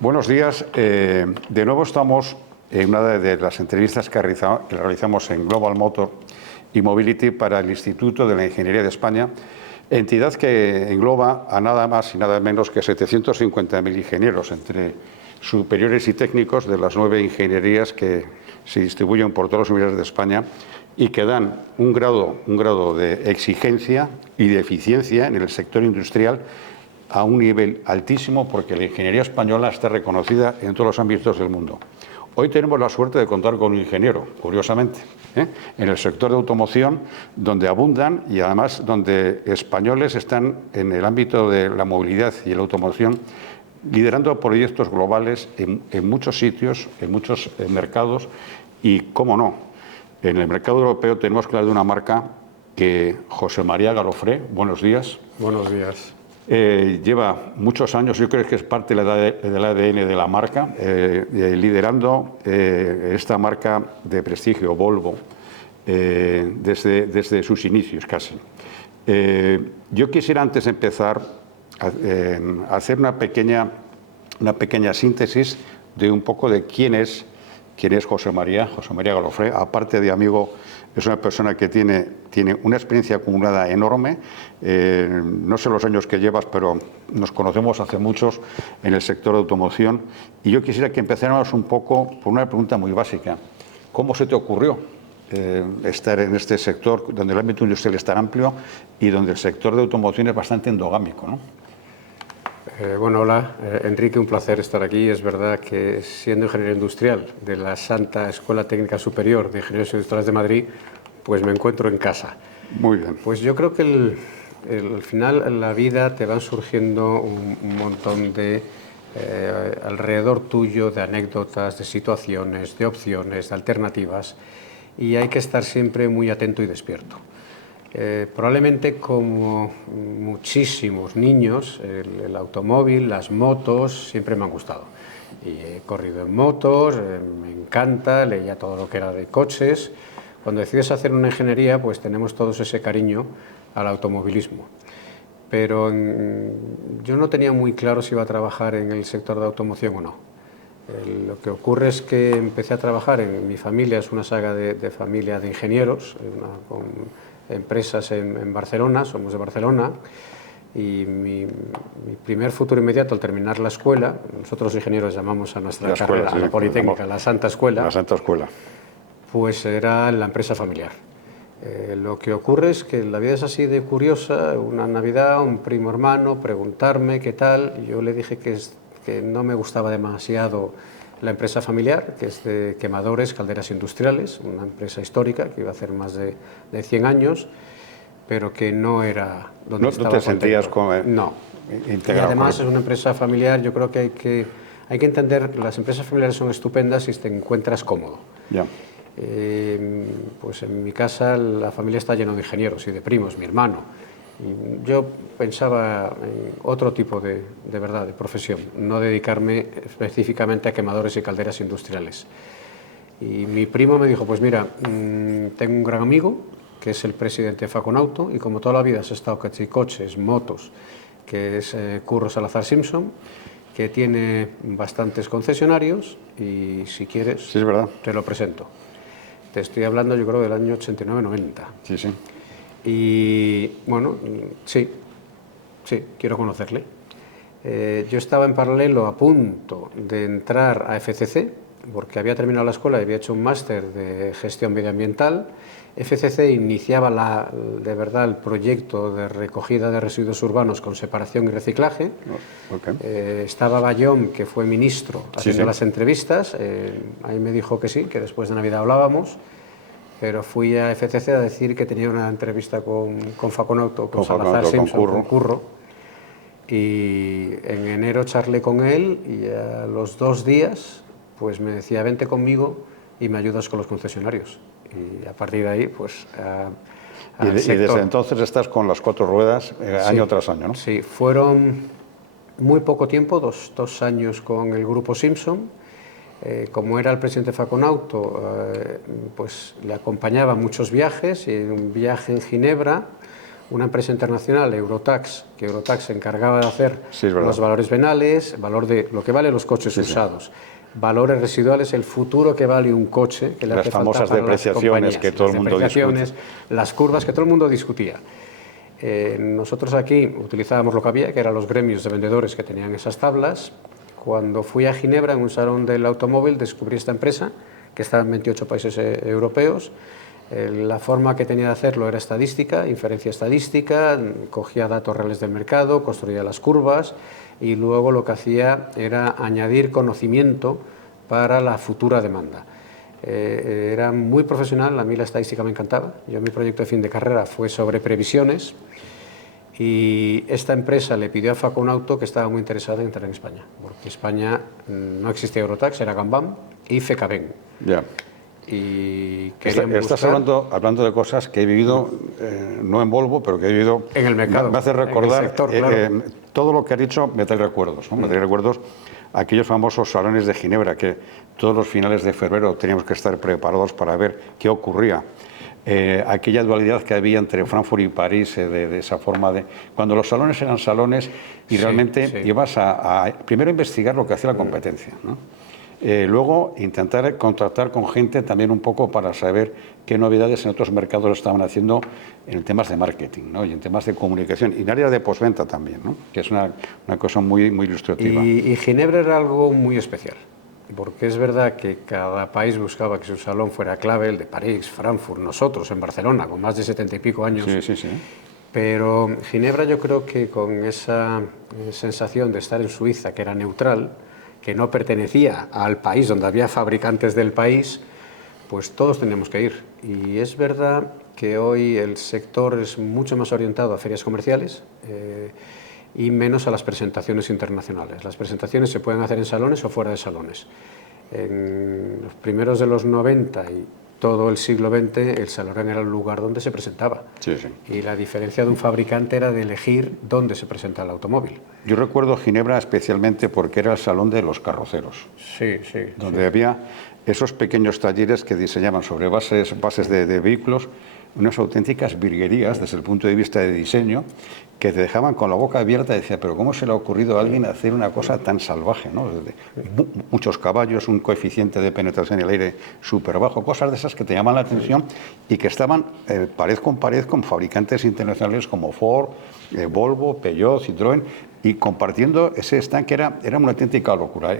Buenos días. De nuevo estamos en una de las entrevistas que realizamos en Global Motor y Mobility para el Instituto de la Ingeniería de España, entidad que engloba a nada más y nada menos que 750.000 ingenieros, entre superiores y técnicos de las 9 ingenierías que se distribuyen por todas las universidades de España y que dan un grado de exigencia y de eficiencia en el sector industrial a un nivel altísimo, porque la ingeniería española está reconocida en todos los ámbitos del mundo. Hoy tenemos la suerte de contar con un ingeniero, curiosamente, en el sector de automoción, donde abundan y además donde españoles están en el ámbito de la movilidad y la automoción liderando proyectos globales en muchos sitios, en muchos mercados y, cómo no, en el mercado europeo tenemos que hablar de una marca que José María Galofré, buenos días. Buenos días. Lleva muchos años, yo creo que es parte del ADN de la marca, liderando esta marca de prestigio, Volvo, desde sus inicios casi. Yo quisiera antes de empezar a hacer una pequeña síntesis de un poco de quién es José María Galofré. Aparte de amigo, es una persona que tiene una experiencia acumulada enorme. No sé los años que llevas, pero nos conocemos hace muchos en el sector de automoción. Y yo quisiera que empezáramos un poco por una pregunta muy básica. ¿Cómo se te ocurrió estar en este sector donde el ámbito industrial es tan amplio y donde el sector de automoción es bastante endogámico, ¿no? Bueno, hola, Enrique, un placer estar aquí. Es verdad que siendo ingeniero industrial de la Santa Escuela Técnica Superior de Ingenieros Industriales de Madrid, pues me encuentro en casa. Muy bien. Pues yo creo que al final en la vida te van surgiendo un montón de alrededor tuyo de anécdotas, de situaciones, de opciones, de alternativas, y hay que estar siempre muy atento y despierto. Probablemente como muchísimos niños, el automóvil, las motos, siempre me han gustado. Y he corrido en motos, me encanta, leía todo lo que era de coches. Cuando decides hacer una ingeniería, pues tenemos todos ese cariño al automovilismo. Pero yo no tenía muy claro si iba a trabajar en el sector de automoción o no. Lo que ocurre es que empecé a trabajar mi familia, es una saga de familia de ingenieros, con empresas en Barcelona, somos de Barcelona, y mi primer futuro inmediato al terminar la escuela, nosotros los ingenieros llamamos a nuestra carrera, a la Politécnica, la Santa Escuela. La Santa Escuela. Pues era la empresa familiar. Lo que ocurre es que la vida es así de curiosa. Una Navidad, un primo hermano, preguntarme qué tal, yo le dije que no me gustaba demasiado la empresa familiar, que es de quemadores, calderas industriales, una empresa histórica que iba a hacer más de 100 años, pero que no era donde estaba. ¿No te sentías como no. integrado? Y además es una empresa familiar. Yo creo que hay que entender que las empresas familiares son estupendas si te encuentras cómodo. Ya. Pues en mi casa la familia está llena de ingenieros y de primos, mi hermano. Y yo pensaba en otro tipo de profesión, no dedicarme específicamente a quemadores y calderas industriales. Y mi primo me dijo, pues mira, tengo un gran amigo que es el presidente de Faconauto y como toda la vida has estado coches, motos, que es Curro Salazar Simpson, que tiene bastantes concesionarios y si quieres, sí, es verdad, te lo presento. Te estoy hablando, yo creo, del año 89-90. Sí, sí. Y bueno, sí, quiero conocerle. Yo estaba en paralelo a punto de entrar a FCC, porque había terminado la escuela y había hecho un máster de gestión medioambiental. FCC iniciaba de verdad el proyecto de recogida de residuos urbanos con separación y reciclaje. Okay. Estaba Bayón, que fue ministro, haciendo las entrevistas. Ahí me dijo que sí, que después de Navidad hablábamos. Pero fui a FCC a decir que tenía una entrevista con Faconauto, con Salazar Simpson, con Curro. Y en enero charlé con él y a los 2 días pues me decía, vente conmigo y me ayudas con los concesionarios. Y a partir de ahí, pues... Y desde entonces estás con las 4 ruedas año tras año, ¿no? Sí, fueron muy poco tiempo, dos años con el grupo Simpson. Como era el presidente de Faconauto, pues le acompañaba a muchos viajes, y un viaje en Ginebra, una empresa internacional, Eurotax, que Eurotax se encargaba de hacer Sí, los valores venales, valor de lo que valen los coches usados, valores residuales, el futuro que vale un coche, que le las hace falta famosas para las depreciaciones compañías, que todo el mundo discute. las curvas que todo el mundo discutía. Nosotros aquí utilizábamos lo que había, que eran los gremios de vendedores que tenían esas tablas. Cuando fui a Ginebra, en un salón del automóvil, descubrí esta empresa, que estaba en 28 países europeos. La forma que tenía de hacerlo era estadística, inferencia estadística, cogía datos reales del mercado, construía las curvas y luego lo que hacía era añadir conocimiento para la futura demanda. Era muy profesional, a mí la estadística me encantaba. Yo mi proyecto de fin de carrera fue sobre previsiones y esta empresa le pidió a Faconauto que estaba muy interesada en entrar en España, porque España no existía Eurotax, era Gambam y FECABEN. Ya. Y Estás hablando de cosas que he vivido, no en Volvo, pero que he vivido en el mercado. Me hace recordar, en el sector, claro. Todo lo que has dicho me trae recuerdos, ¿no? Me trae recuerdos aquellos famosos salones de Ginebra, que todos los finales de febrero teníamos que estar preparados para ver qué ocurría. Aquella dualidad que había entre Frankfurt y París, de esa forma de... Cuando los salones eran salones y realmente ibas a primero investigar lo que hacía la competencia, ¿no? Luego intentar contactar con gente también un poco para saber qué novedades en otros mercados estaban haciendo en temas de marketing, ¿no? Y en temas de comunicación y en área de postventa también, ¿no? Que es una cosa muy, muy ilustrativa. Y Ginebra era algo muy especial, porque es verdad que cada país buscaba que su salón fuera clave, el de París, Frankfurt, nosotros en Barcelona, con más de 70 y pico años. Sí, sí, sí. Pero Ginebra, yo creo que con esa sensación de estar en Suiza, que era neutral, que no pertenecía al país donde había fabricantes del país, pues todos tenemos que ir. Y es verdad que hoy el sector es mucho más orientado a ferias comerciales y menos a las presentaciones internacionales. Las presentaciones se pueden hacer en salones o fuera de salones. En los primeros de los 90 y todo el siglo XX, el salón era el lugar donde se presentaba. Sí, sí. Y la diferencia de un fabricante era de elegir dónde se presenta el automóvil. Yo recuerdo Ginebra especialmente porque era el salón de los carroceros. Sí, sí. Donde había esos pequeños talleres que diseñaban sobre bases de vehículos, unas auténticas virguerías desde el punto de vista de diseño, que te dejaban con la boca abierta y decía, pero ¿cómo se le ha ocurrido a alguien hacer una cosa tan salvaje, ¿no? Muchos caballos, un coeficiente de penetración en el aire súper bajo, cosas de esas que te llaman la atención y que estaban pared con fabricantes internacionales como Ford, Volvo, Peugeot, Citroën, y compartiendo ese stand que era una auténtica locura.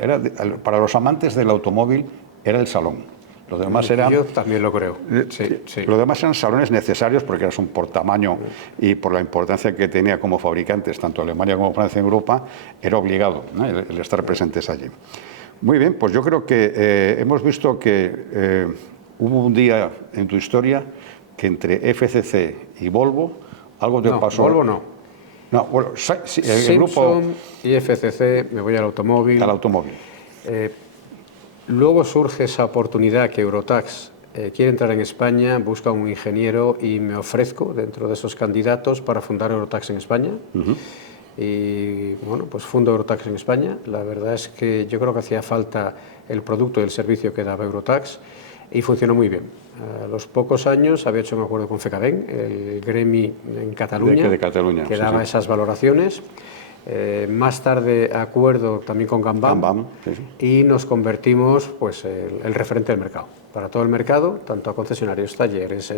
Para los amantes del automóvil era el salón. Lo demás eran, yo también lo creo. Sí, sí. Lo demás eran salones necesarios porque eran por tamaño y por la importancia que tenía como fabricantes, tanto Alemania como Francia en Europa, era obligado, ¿no? el estar presentes allí. Muy bien, pues yo creo que hemos visto que hubo un día en tu historia que entre FCC y Volvo algo te pasó. Volvo no. No, bueno, el grupo y FCC, me voy al automóvil. Al automóvil. Luego surge esa oportunidad que Eurotax quiere entrar en España, busca un ingeniero y me ofrezco dentro de esos candidatos para fundar Eurotax en España. Y bueno, pues fundo Eurotax en España. La verdad es que yo creo que hacía falta el producto y el servicio que daba Eurotax y funcionó muy bien. A los pocos años había hecho un acuerdo con FECABEN, el gremi en Cataluña, de Cataluña que daba esas valoraciones. Más tarde acuerdo también con Gambam, y nos convertimos pues el referente del mercado, para todo el mercado, tanto a concesionarios, talleres,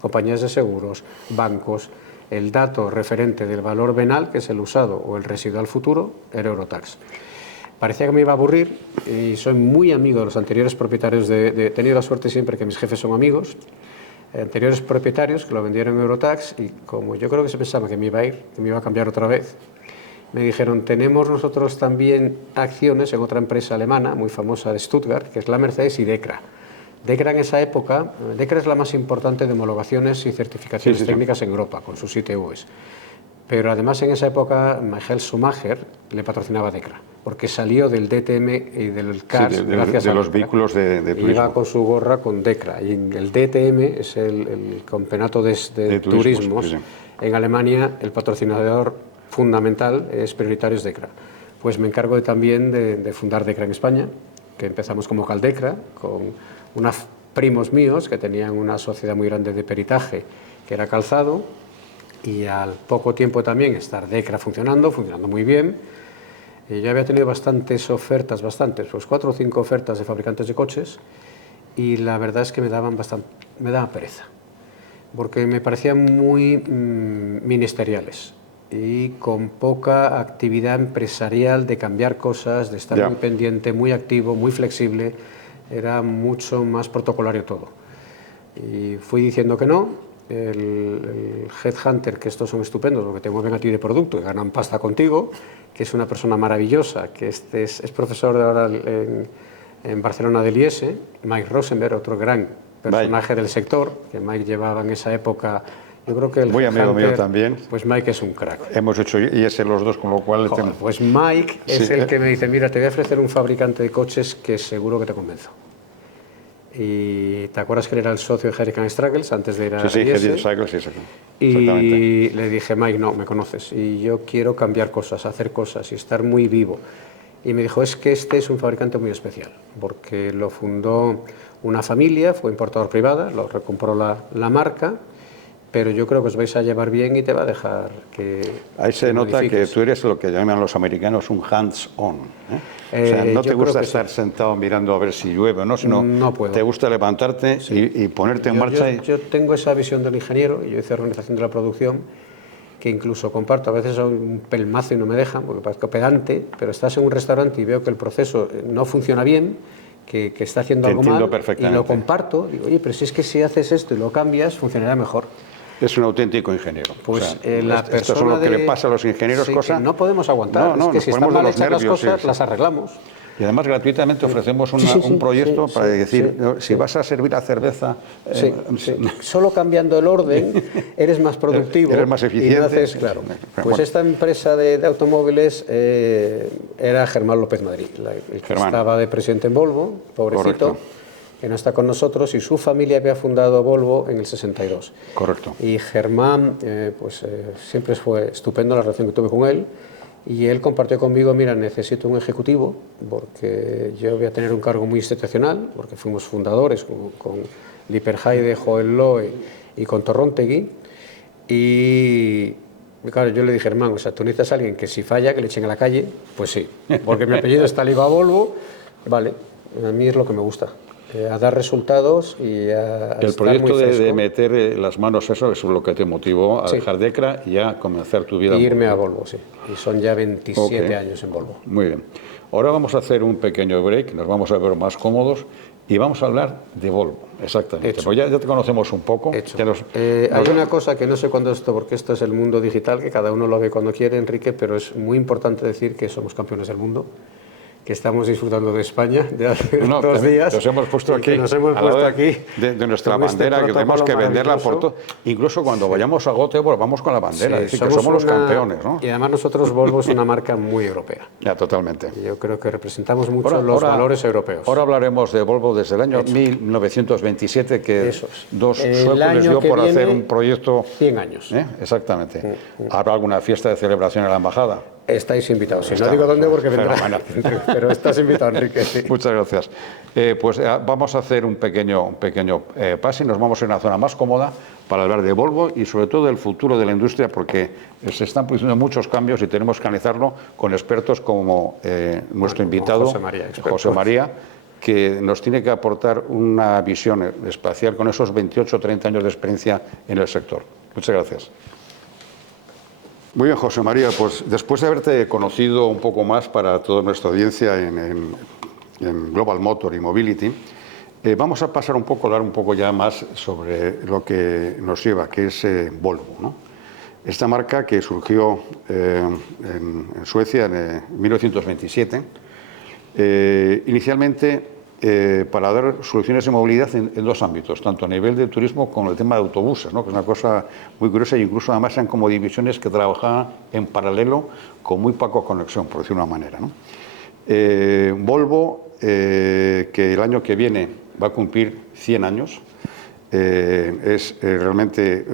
compañías de seguros, bancos. El dato referente del valor venal, que es el usado o el residual futuro, era Eurotax. Parecía que me iba a aburrir y soy muy amigo de los anteriores propietarios he tenido la suerte siempre que mis jefes son amigos, anteriores propietarios que lo vendieron en Eurotax, y como yo creo que se pensaba que me iba a ir, que me iba a cambiar otra vez, me dijeron, tenemos nosotros también acciones en otra empresa alemana muy famosa de Stuttgart, que es la Mercedes y DEKRA. DEKRA en esa época, DEKRA es la más importante de homologaciones y certificaciones técnicas en Europa, con sus ITVs. Pero además en esa época Michael Schumacher le patrocinaba DEKRA, porque salió del DTM y del CARS, gracias a los vehículos de turismo. Iba con su gorra con DEKRA, y el DTM es el campeonato de turismos. En Alemania el patrocinador fundamental es Prioritarios DEKRA. Pues me encargo también de fundar DEKRA en España, que empezamos como Caldecra, con unos primos míos que tenían una sociedad muy grande de peritaje, que era calzado, y al poco tiempo también estar DEKRA funcionando muy bien. Yo había tenido bastantes ofertas, pues 4 o 5 ofertas de fabricantes de coches, y la verdad es que me daban pereza, porque me parecían muy ministeriales y con poca actividad empresarial de cambiar cosas, de estar muy pendiente, muy activo, muy flexible. Era mucho más protocolario todo. Y fui diciendo que no. El headhunter, que estos son estupendos porque te mueven a ti de producto y ganan pasta contigo, que es una persona maravillosa, que es profesor de ahora en Barcelona del IES, Mike Rosenberg, otro gran personaje del sector, que Mike llevaba en esa época. Yo creo que el muy amigo mío también. Pues Mike es un crack. Hemos hecho IES los dos, con lo cual... Joder, pues Mike es el que me dice, mira, te voy a ofrecer un fabricante de coches que seguro que te convenzo. Y ¿te acuerdas que él era el socio de Hurricane Struggles antes de ir a Sí, Hurricane Struggles, sí, y le dije, Mike, no, me conoces, y yo quiero cambiar cosas, hacer cosas y estar muy vivo. Y me dijo, es que este es un fabricante muy especial, porque lo fundó una familia, fue importador privada, lo recompró la marca, pero yo creo que os vais a llevar bien y te va a dejar que... Ahí se nota que tú eres lo que llaman los americanos un hands-on. O sea, no te gusta estar sentado mirando a ver si llueve o no, sino te gusta levantarte y ponerte en marcha. Yo tengo esa visión del ingeniero, y yo hice organización de la producción, que incluso comparto, a veces soy un pelmazo y no me dejan, porque parezco pedante, pero estás en un restaurante y veo que el proceso no funciona bien, que está haciendo algo mal, y lo comparto, digo, oye, pero si es que si haces esto y lo cambias, funcionará mejor. Es un auténtico ingeniero. Pues o sea, esto es lo que le pasa a los ingenieros, cosa... No podemos aguantar, es que si están mal hechas las cosas, las arreglamos. Y además gratuitamente ofrecemos un proyecto para decir, si vas a servir la cerveza... Solo cambiando el orden eres más productivo. Eres más eficiente. Y no haces, claro. Pues esta empresa de automóviles era Germán López Madrid, el que estaba de presidente en Volvo, pobrecito. Correcto. Que no está con nosotros, y su familia había fundado Volvo en el 62. Correcto. Y Germán, siempre fue estupendo la relación que tuve con él, y él compartió conmigo, mira, necesito un ejecutivo, porque yo voy a tener un cargo muy institucional, porque fuimos fundadores con Liper Haide, Joel Loe y con Torrontegui, y claro, yo le dije, Germán, o sea, tú necesitas a alguien que si falla, que le echen a la calle. Pues sí, porque mi apellido está ligado a Volvo, vale, a mí es lo que me gusta. A dar resultados y a el proyecto de meter las manos, eso es lo que te motivó a dejar DEKRA y a comenzar tu vida. Y irme a Volvo, sí. Y son ya 27 años en Volvo. Muy bien. Ahora vamos a hacer un pequeño break, nos vamos a ver más cómodos y vamos a hablar de Volvo, exactamente. Pues ya te conocemos un poco. Hay una cosa que no sé cuándo esto, porque esto es el mundo digital, que cada uno lo ve cuando quiere, Enrique, pero es muy importante decir que somos campeones del mundo, que estamos disfrutando de España de hace 2 días. Nos hemos puesto aquí, de nuestra bandera, que tenemos que venderla por todo. Incluso cuando vayamos a Göteborg vamos con la bandera, es decir, que somos los campeones, ¿no? Y además nosotros, Volvo es una marca muy europea. Ya, totalmente. Yo creo que representamos mucho los valores europeos. Ahora hablaremos de Volvo desde el año 1927, que dos suecos les dio por hacer un proyecto... 100 años. Exactamente. ¿Habrá alguna fiesta de celebración en la embajada? Estáis invitados. Si no digo dónde, porque vendrá. Pero estás invitado, Enrique. Sí. Muchas gracias. Pues vamos a hacer un pequeño pase y nos vamos a una zona más cómoda para hablar de Volvo y sobre todo del futuro de la industria, porque se están produciendo muchos cambios y tenemos que analizarlo con expertos como nuestro invitado, José María, que nos tiene que aportar una visión espacial con esos 28 o 30 años de experiencia en el sector. Muchas gracias. Muy bien, José María, pues después de haberte conocido un poco más para toda nuestra audiencia en Global Motor y Mobility, vamos a pasar un poco, hablar un poco ya más sobre lo que nos lleva, que es Volvo, ¿no? Esta marca que surgió en Suecia en 1927, inicialmente para dar soluciones de movilidad en 2 ámbitos, tanto a nivel de turismo como el tema de autobuses, ¿no? Que es una cosa muy curiosa, e incluso además eran como divisiones que trabajaban en paralelo con muy poca conexión, por decirlo de una manera, ¿no? Volvo, que el año que viene va a cumplir 100 años, es realmente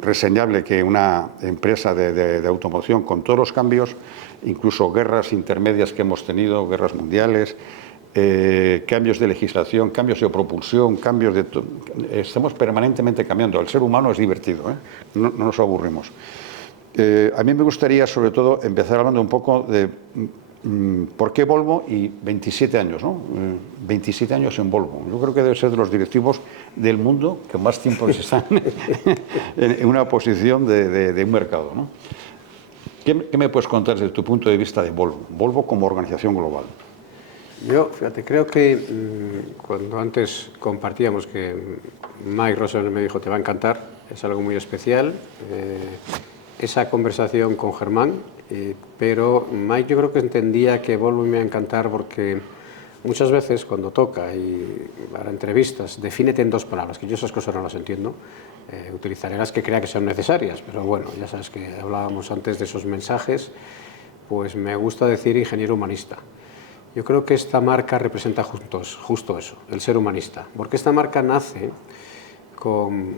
reseñable que una empresa de automoción con todos los cambios, incluso guerras intermedias que hemos tenido, guerras mundiales, cambios de legislación, cambios de propulsión, cambios de... Estamos permanentemente cambiando. El ser humano es divertido, ¿eh? No nos aburrimos. A mí me gustaría, sobre todo, empezar hablando un poco de por qué Volvo y 27 años, ¿no? 27 años en Volvo. Yo creo que debe ser de los directivos del mundo que más tiempo están en una posición de un mercado, ¿no? ¿Qué me puedes contar desde tu punto de vista de Volvo? Volvo como organización global. Yo, fíjate, creo que cuando antes compartíamos que Mike Rosen me dijo te va a encantar, es algo muy especial, esa conversación con Germán, pero Mike yo creo que entendía que Volvo me iba a encantar porque muchas veces cuando toca y para entrevistas, defínete en 2 palabras, que yo esas cosas no las entiendo, utilizaré las que crea que sean necesarias, pero bueno, ya sabes que hablábamos antes de esos mensajes, pues me gusta decir ingeniero humanista. Yo creo que esta marca representa justo eso, el ser humanista, porque esta marca nace con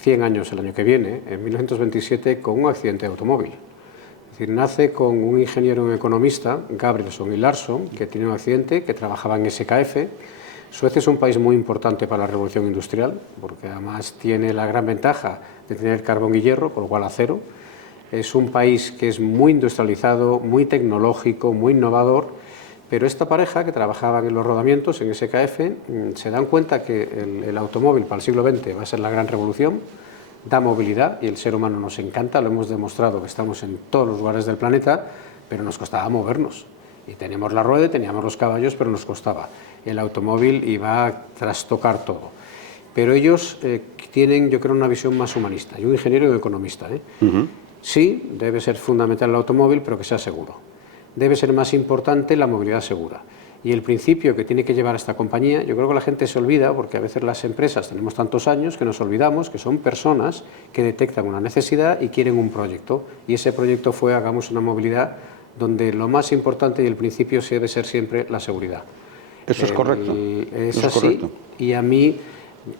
100 años el año que viene, en 1927, con un accidente de automóvil. Es decir, nace con un ingeniero y un economista, Gabrielson y Larsson, que tiene un accidente, que trabajaba en SKF. Suecia es un país muy importante para la revolución industrial, porque además tiene la gran ventaja de tener carbón y hierro, por lo cual acero. Es un país que es muy industrializado, muy tecnológico, muy innovador. Pero esta pareja, que trabajaban en los rodamientos, en SKF, se dan cuenta que el automóvil para el siglo XX va a ser la gran revolución, da movilidad y el ser humano nos encanta, lo hemos demostrado que estamos en todos los lugares del planeta, pero nos costaba movernos. Y teníamos la rueda, teníamos los caballos, pero nos costaba. El automóvil iba a trastocar todo. Pero ellos tienen, yo creo, una visión más humanista. Y un ingeniero y un economista. Sí, debe ser fundamental el automóvil, pero que sea seguro. Debe ser más importante la movilidad segura. Y el principio que tiene que llevar esta compañía, yo creo que la gente se olvida, porque a veces las empresas tenemos tantos años que nos olvidamos que son personas que detectan una necesidad y quieren un proyecto. Y ese proyecto fue hagamos una movilidad donde lo más importante y el principio debe ser siempre la seguridad. Eso es correcto. Es así, correcto. Y a mí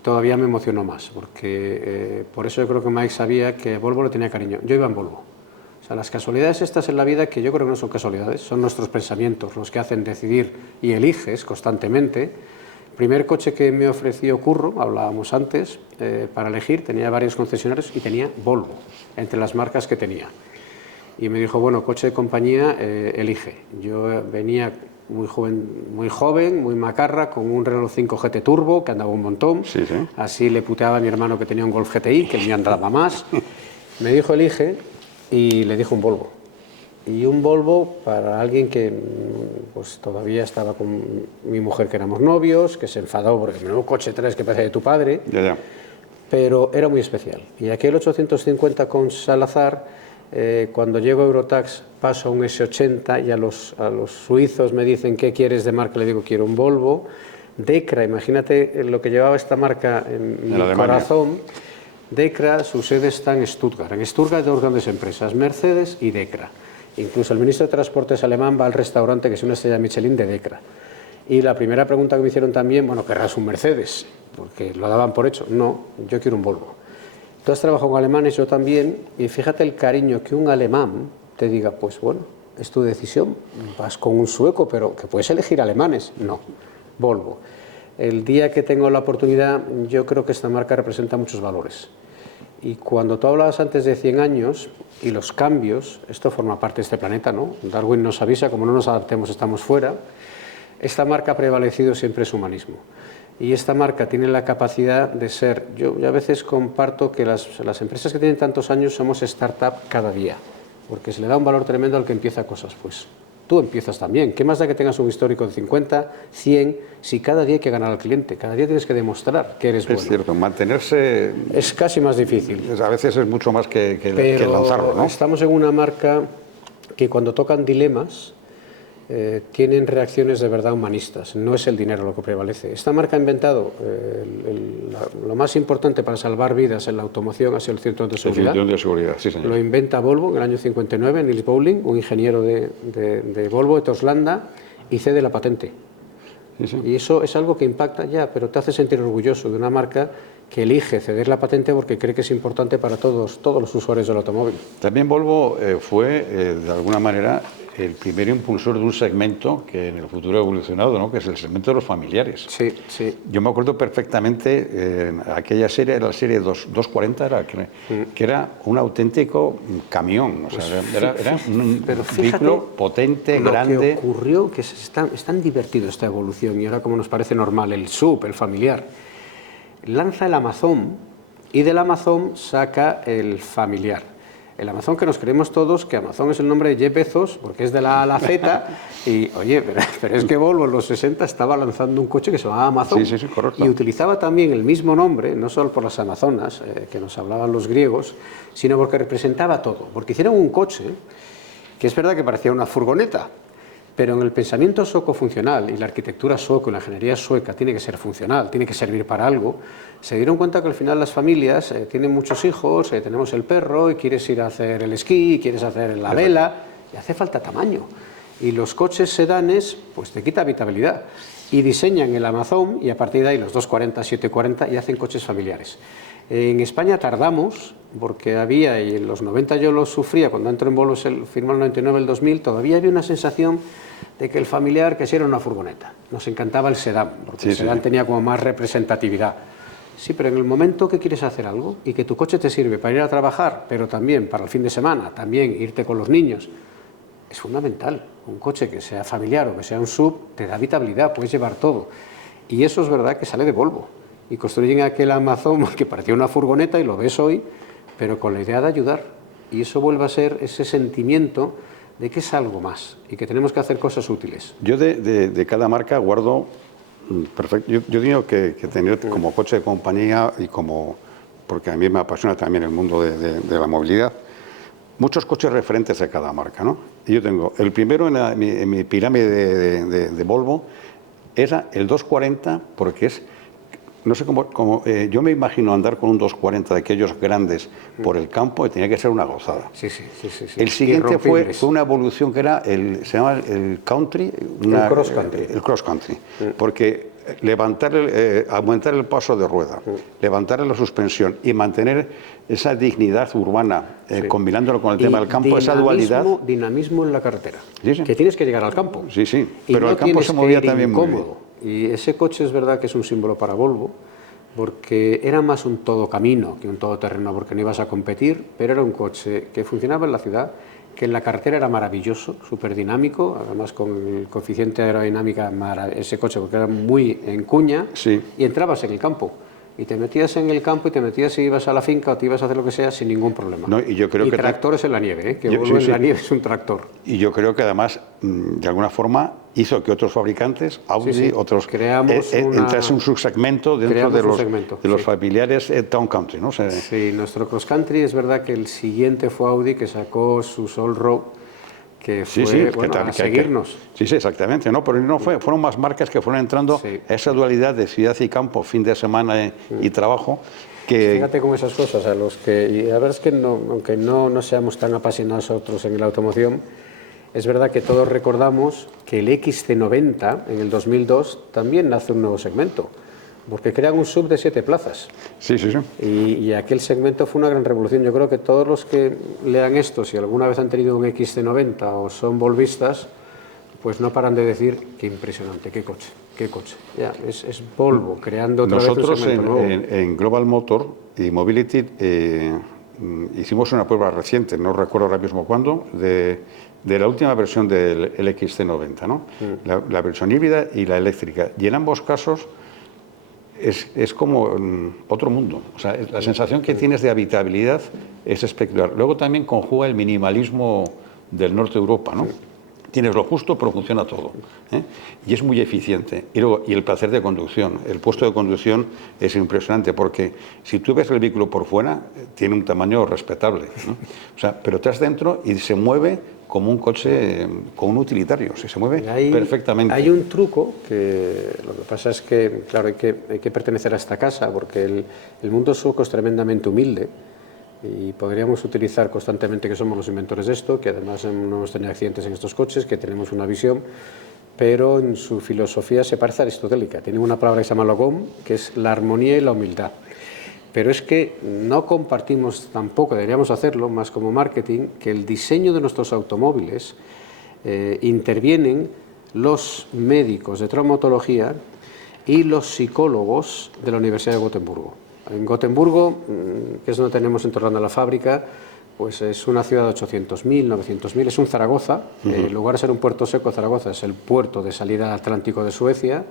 todavía me emocionó más, porque por eso yo creo que Mike sabía que Volvo le tenía cariño. Yo iba en Volvo. O sea, las casualidades estas en la vida, que yo creo que no son casualidades, son nuestros pensamientos los que hacen decidir y eliges constantemente. El primer coche que me ofreció Curro, hablábamos antes, para elegir, tenía varios concesionarios y tenía Volvo, entre las marcas que tenía. Y me dijo, bueno, coche de compañía, elige. Yo venía muy joven, muy macarra, con un Renault 5 GT Turbo, que andaba un montón. Sí, sí. Así le puteaba a mi hermano que tenía un Golf GTI, que el mío andaba más. Me dijo, elige. Y le dijo un Volvo. Y un Volvo para alguien que pues, todavía estaba con mi mujer, que éramos novios, que se enfadó porque me dio un coche 3 que parece de tu padre. Ya. Pero era muy especial. Y aquel 850 con Salazar, cuando llego a Eurotax, paso a un S80 y a los suizos me dicen ¿qué quieres de marca? Le digo quiero un Volvo. Decra, imagínate lo que llevaba esta marca en mi corazón. Decra, su sede está en Stuttgart. En Stuttgart hay 2 grandes empresas, Mercedes y Decra. Incluso el ministro de Transportes alemán va al restaurante que es una estrella Michelin de Decra. Y la primera pregunta que me hicieron también, bueno, ¿querrás un Mercedes? Porque lo daban por hecho. No, yo quiero un Volvo. Tú has trabajado con alemanes, yo también, y fíjate el cariño que un alemán te diga, pues bueno, es tu decisión, vas con un sueco, pero que puedes elegir alemanes. No, Volvo. El día que tengo la oportunidad, yo creo que esta marca representa muchos valores. Y cuando tú hablabas antes de 100 años y los cambios, esto forma parte de este planeta, ¿no? Darwin nos avisa, como no nos adaptemos estamos fuera. Esta marca ha prevalecido siempre su humanismo. Y esta marca tiene la capacidad de ser, yo a veces comparto que las empresas que tienen tantos años somos startup cada día, porque se le da un valor tremendo al que empieza cosas, pues tú empiezas también. ¿Qué más da que tengas un histórico de 50, 100, si cada día hay que ganar al cliente? Cada día tienes que demostrar que eres bueno. Es cierto, mantenerse... Es casi más difícil. A veces es mucho más que lanzarlo, ¿no? Estamos en una marca que cuando tocan dilemas tienen reacciones de verdad humanistas, no es el dinero lo que prevalece. Esta marca ha inventado lo más importante para salvar vidas en la automoción ha sido el cinturón de seguridad. El cinturón de seguridad, sí señor. Lo inventa Volvo en el año 59, Nils Bowling, un ingeniero de Volvo, de Torslanda, y cede la patente. Sí, sí. Y eso es algo que impacta ya, pero te hace sentir orgulloso de una marca que elige ceder la patente porque cree que es importante para todos los usuarios del automóvil. También Volvo fue, de alguna manera, el primer impulsor de un segmento que en el futuro ha evolucionado, ¿no? Que es el segmento de los familiares. Sí, sí. Yo me acuerdo perfectamente aquella serie, la serie 240, que era un auténtico camión. O sea, era un vehículo potente, grande. Lo que ocurrió, que es tan divertido esta evolución, y ahora como nos parece normal, el SUV, el familiar, lanza el Amazon y del Amazon saca el familiar. El Amazon que nos creemos todos que Amazon es el nombre de Jeff Bezos porque es de la A a la Z y oye, pero es que Volvo en los 60 estaba lanzando un coche que se llamaba Amazon. Sí, correcto. Y utilizaba también el mismo nombre, no solo por las Amazonas que nos hablaban los griegos, sino porque representaba todo, porque hicieron un coche que es verdad que parecía una furgoneta, pero en el pensamiento sueco-funcional y la arquitectura sueca y la ingeniería sueca tiene que ser funcional, tiene que servir para algo, se dieron cuenta que al final las familias tienen muchos hijos, tenemos el perro y quieres ir a hacer el esquí, y quieres hacer la vela, y hace falta tamaño. Y los coches sedanes, pues te quita habitabilidad. Y diseñan el Amazon y a partir de ahí los 240, 740 y hacen coches familiares. En España tardamos, porque había, y en los 90 yo lo sufría, cuando entro en Volvo, firmó el 99, el 2000, todavía había una sensación de que el familiar que sí era una furgoneta. Nos encantaba el sedán, porque el sedán tenía como más representatividad. Sí, pero en el momento que quieres hacer algo y que tu coche te sirve para ir a trabajar, pero también para el fin de semana, también irte con los niños, es fundamental. Un coche que sea familiar o que sea un SUV te da habitabilidad, puedes llevar todo. Y eso es verdad que sale de Volvo. Y construyen aquel Amazon que parecía una furgoneta y lo ves hoy, pero con la idea de ayudar. Y eso vuelve a ser ese sentimiento de que es algo más y que tenemos que hacer cosas útiles. Yo de cada marca guardo, perfecto. Yo digo que tener como coche de compañía y como, porque a mí me apasiona también el mundo de la movilidad, muchos coches referentes de cada marca, ¿no? Y yo tengo, el primero en mi pirámide de Volvo era el 240 porque es... No sé cómo yo me imagino andar con un 240 de aquellos grandes por el campo y tenía que ser una gozada. Sí. El siguiente fue una evolución que era se llama el country, el cross country. El cross country, porque aumentar el paso de rueda, levantar la suspensión y mantener esa dignidad urbana, combinándolo con el tema del campo, esa dualidad. Dinamismo en la carretera, que tienes que llegar al campo. Sí, pero el campo se movía también muy bien. Y ese coche es verdad que es un símbolo para Volvo, porque era más un todocamino que un todoterreno, porque no ibas a competir, pero era un coche que funcionaba en la ciudad, que en la carretera era maravilloso, súper dinámico, además con el coeficiente aerodinámica, ese coche, porque era muy en cuña, y entrabas en el campo. Y te metías en el campo y te metías y ibas a la finca o te ibas a hacer lo que sea sin ningún problema. No, y yo creo que tractores en la nieve, que Volvo en la nieve es un tractor. Y yo creo que además, de alguna forma, hizo que otros fabricantes, Audi, otros, entrase un subsegmento dentro de los familiares Town Country, ¿no? Sí, nuestro cross country es verdad que el siguiente fue Audi, que sacó su Soul Road, que fue a seguirnos. Sí, exactamente, ¿no? Pero no fueron más marcas que fueron entrando a esa dualidad de ciudad y campo, fin de semana y trabajo. Fíjate con esas cosas, a los que, y la verdad es que aunque no seamos tan apasionados nosotros en la automoción, es verdad que todos recordamos que el XC90 en el 2002 también nace un nuevo segmento, porque crean un sub de 7 plazas. Sí. Y aquel segmento fue una gran revolución. Yo creo que todos los que lean esto, si alguna vez han tenido un XC90 o son volvistas, pues no paran de decir qué impresionante, qué coche. Ya, es Volvo creando otra vez un segmento nuevo. En Global Motor y Mobility hicimos una prueba reciente, no recuerdo ahora mismo cuándo, de la última versión del XC90, ¿no? La versión híbrida y la eléctrica. Y en ambos casos es como otro mundo. O sea, la sensación que tienes de habitabilidad es espectacular. Luego también conjuga el minimalismo del norte de Europa, ¿no? Tienes lo justo, pero funciona todo, ¿eh? Y es muy eficiente. Y el placer de conducción. El puesto de conducción es impresionante porque si tú ves el vehículo por fuera, tiene un tamaño respetable, ¿no? O sea, pero estás dentro y se mueve como un coche, con un utilitario, se mueve perfectamente. Hay un truco que lo que pasa es que, claro, hay que pertenecer a esta casa porque el mundo sueco es tremendamente humilde y podríamos utilizar constantemente que somos los inventores de esto, que además no hemos tenido accidentes en estos coches, que tenemos una visión, pero en su filosofía se parece a aristotélica. Tiene una palabra que se llama logón, que es la armonía y la humildad. Pero es que no compartimos tampoco, deberíamos hacerlo más como marketing, que el diseño de nuestros automóviles intervienen los médicos de traumatología y los psicólogos de la Universidad de Gotemburgo. En Gotemburgo, que es donde tenemos en Torranda la fábrica, pues es una ciudad de 800.000, 900.000, es un Zaragoza. En lugar de ser un puerto seco, Zaragoza es el puerto de salida al Atlántico de Suecia,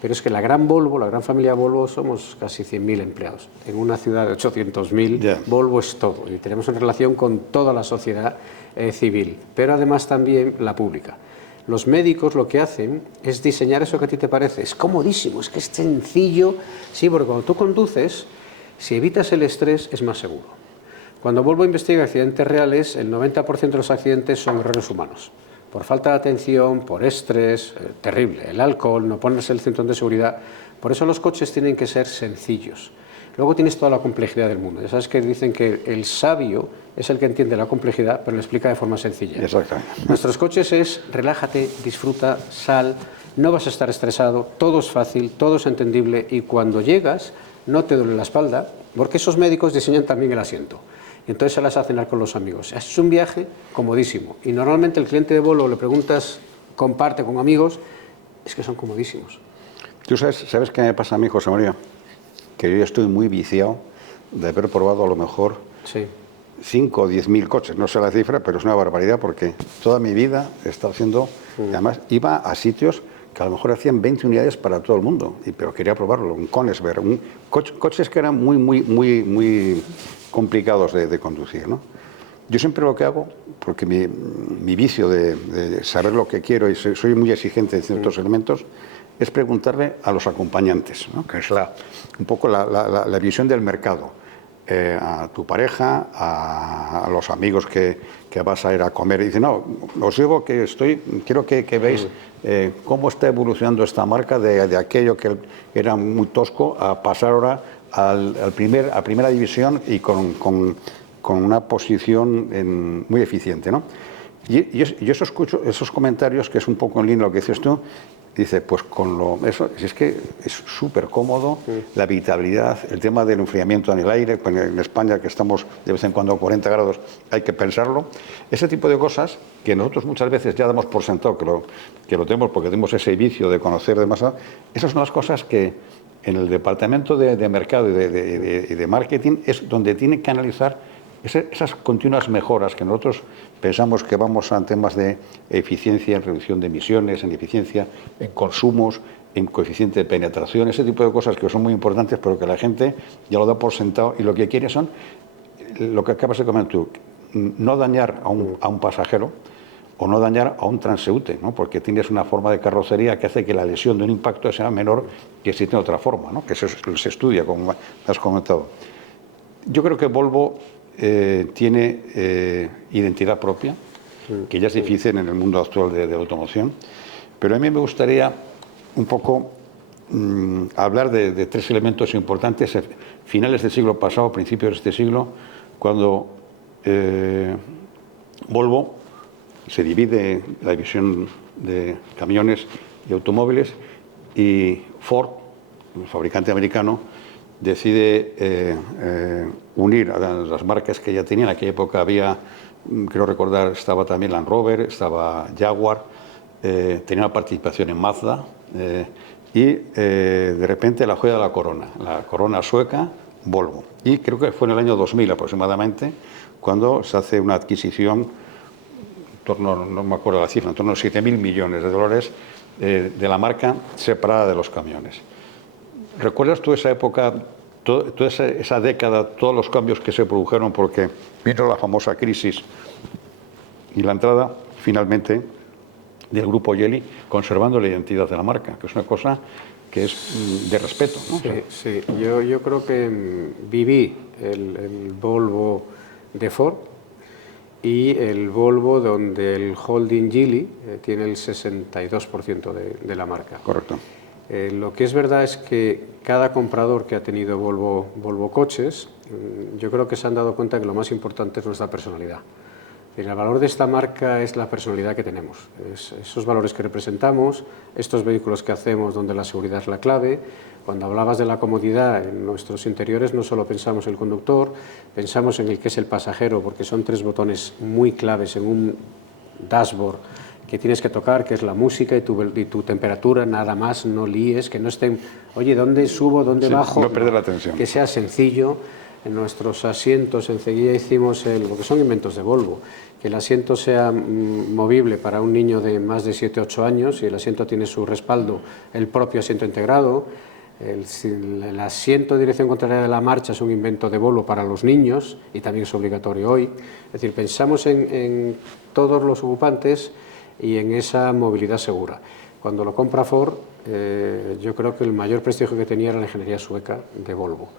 pero es que la gran Volvo, la gran familia Volvo, somos casi 100.000 empleados. En una ciudad de 800.000, Volvo es todo, y tenemos una relación con toda la sociedad civil, pero además también la pública. Los médicos lo que hacen es diseñar eso que a ti te parece. Es comodísimo, es que es sencillo. Sí, porque cuando tú conduces, si evitas el estrés, es más seguro. Cuando Volvo investiga accidentes reales, el 90% de los accidentes son errores humanos. Por falta de atención, por estrés, terrible. El alcohol, no ponerse el cinturón de seguridad. Por eso los coches tienen que ser sencillos. Luego tienes toda la complejidad del mundo. Ya sabes que dicen que el sabio es el que entiende la complejidad, pero lo explica de forma sencilla. Exactamente. Nuestros coches es relájate, disfruta, sal, no vas a estar estresado, todo es fácil, todo es entendible, y cuando llegas no te duele la espalda, porque esos médicos diseñan también el asiento. Y entonces se las a cenar con los amigos. Es un viaje comodísimo. Y normalmente el cliente de Volvo le preguntas, comparte con amigos, es que son comodísimos. ¿Tú sabes qué me pasa a mí, José María? Que yo estoy muy viciado de haber probado a lo mejor 5 o 10.000 coches. No sé la cifra, pero es una barbaridad porque toda mi vida he estado haciendo... Además, iba a sitios que a lo mejor hacían 20 unidades para todo el mundo, pero quería probarlo. Un Koenigsberg, coches que eran muy complicados de conducir, ¿no? Yo siempre lo que hago, porque mi vicio de saber lo que quiero y soy muy exigente en ciertos elementos, es preguntarle a los acompañantes, ¿no? Que es un poco la visión del mercado, a tu pareja, a los amigos que vas a ir a comer, y dice, no, os digo que quiero que veáis cómo está evolucionando esta marca de aquello que era muy tosco a pasar ahora a primera división y con una posición muy eficiente, ¿no? Y eso escucho esos comentarios, que es un poco en línea lo que dices tú. Dice, pues eso, es que es súper cómodo, la habitabilidad, el tema del enfriamiento en el aire, pues en España que estamos de vez en cuando a 40 grados, hay que pensarlo. Ese tipo de cosas que nosotros muchas veces ya damos por sentado que lo tenemos porque tenemos ese vicio de conocer demasiado. Esas son las cosas que en el departamento de mercado y de marketing es donde tienen que analizar esas continuas mejoras que nosotros pensamos que vamos a temas de eficiencia, en reducción de emisiones, en eficiencia, en consumos, en coeficiente de penetración, ese tipo de cosas que son muy importantes, pero que la gente ya lo da por sentado y lo que quiere son, lo que acabas de comentar tú, no dañar a un pasajero o no dañar a un transeúnte, ¿no? Porque tienes una forma de carrocería que hace que la lesión de un impacto sea menor que si tiene otra forma, ¿no? Que eso se estudia, como has comentado. Yo creo que Volvo tiene identidad propia, que ya es difícil en el mundo actual de automoción, pero a mí me gustaría un poco hablar de 3 elementos importantes, finales del siglo pasado, principios de este siglo, cuando Volvo se divide la división de camiones y automóviles, y Ford, el fabricante americano, decide unir a las marcas que ya tenían. En aquella época había, creo recordar, estaba también Land Rover, estaba Jaguar, tenía una participación en Mazda, y de repente la joya de la corona sueca, Volvo. Y creo que fue en el año 2000 aproximadamente cuando se hace una adquisición, en torno, no me acuerdo la cifra, en torno a 7.000 millones de dólares de la marca separada de los camiones. ¿Recuerdas tú esa época, toda esa década, todos los cambios que se produjeron porque vino la famosa crisis y la entrada finalmente del grupo Geely conservando la identidad de la marca, que es una cosa que es de respeto, ¿no? Sí. Yo creo que viví el Volvo de Ford y el Volvo donde el holding Geely tiene el 62% de la marca. Correcto. Lo que es verdad es que cada comprador que ha tenido Volvo Coches, yo creo que se han dado cuenta que lo más importante es nuestra personalidad. El valor de esta marca es la personalidad que tenemos, esos valores que representamos, estos vehículos que hacemos donde la seguridad es la clave. Cuando hablabas de la comodidad, en nuestros interiores no solo pensamos en el conductor, pensamos en el que es el pasajero, porque son 3 botones muy claves en un dashboard que tienes que tocar, que es la música y tu temperatura, nada más, no líes, que no estén, oye, ¿dónde subo, dónde bajo? No perder la atención. Que sea sencillo. En nuestros asientos enseguida hicimos lo que son inventos de Volvo, que el asiento sea movible para un niño de más de 7-8 años y el asiento tiene su respaldo, el propio asiento integrado. El asiento de dirección contraria de la marcha es un invento de Volvo para los niños y también es obligatorio hoy. Es decir, pensamos en todos los ocupantes y en esa movilidad segura. Cuando lo compra Ford, yo creo que el mayor prestigio que tenía era la ingeniería sueca de Volvo.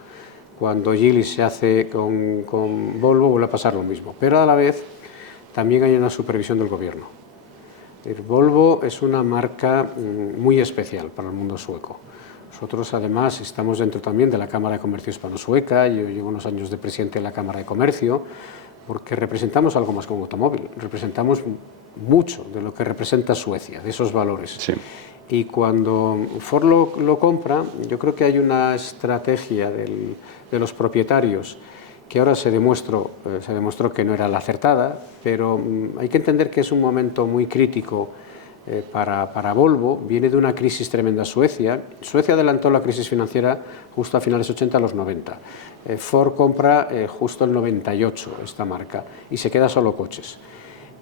Cuando Geely se hace con Volvo vuelve a pasar lo mismo, pero a la vez también hay una supervisión del gobierno. Volvo es una marca muy especial para el mundo sueco. Nosotros además estamos dentro también de la Cámara de Comercio Hispano-Sueca, yo llevo unos años de presidente de la Cámara de Comercio, porque representamos algo más que un automóvil, representamos mucho de lo que representa Suecia, de esos valores. Sí. Y cuando Ford lo compra, yo creo que hay una estrategia de los propietarios que ahora se demostró que no era la acertada, pero hay que entender que es un momento muy crítico para Volvo. Viene de una crisis tremenda Suecia. Suecia adelantó la crisis financiera justo a finales 80 a los 90. Ford compra justo el 98 esta marca y se queda solo coches.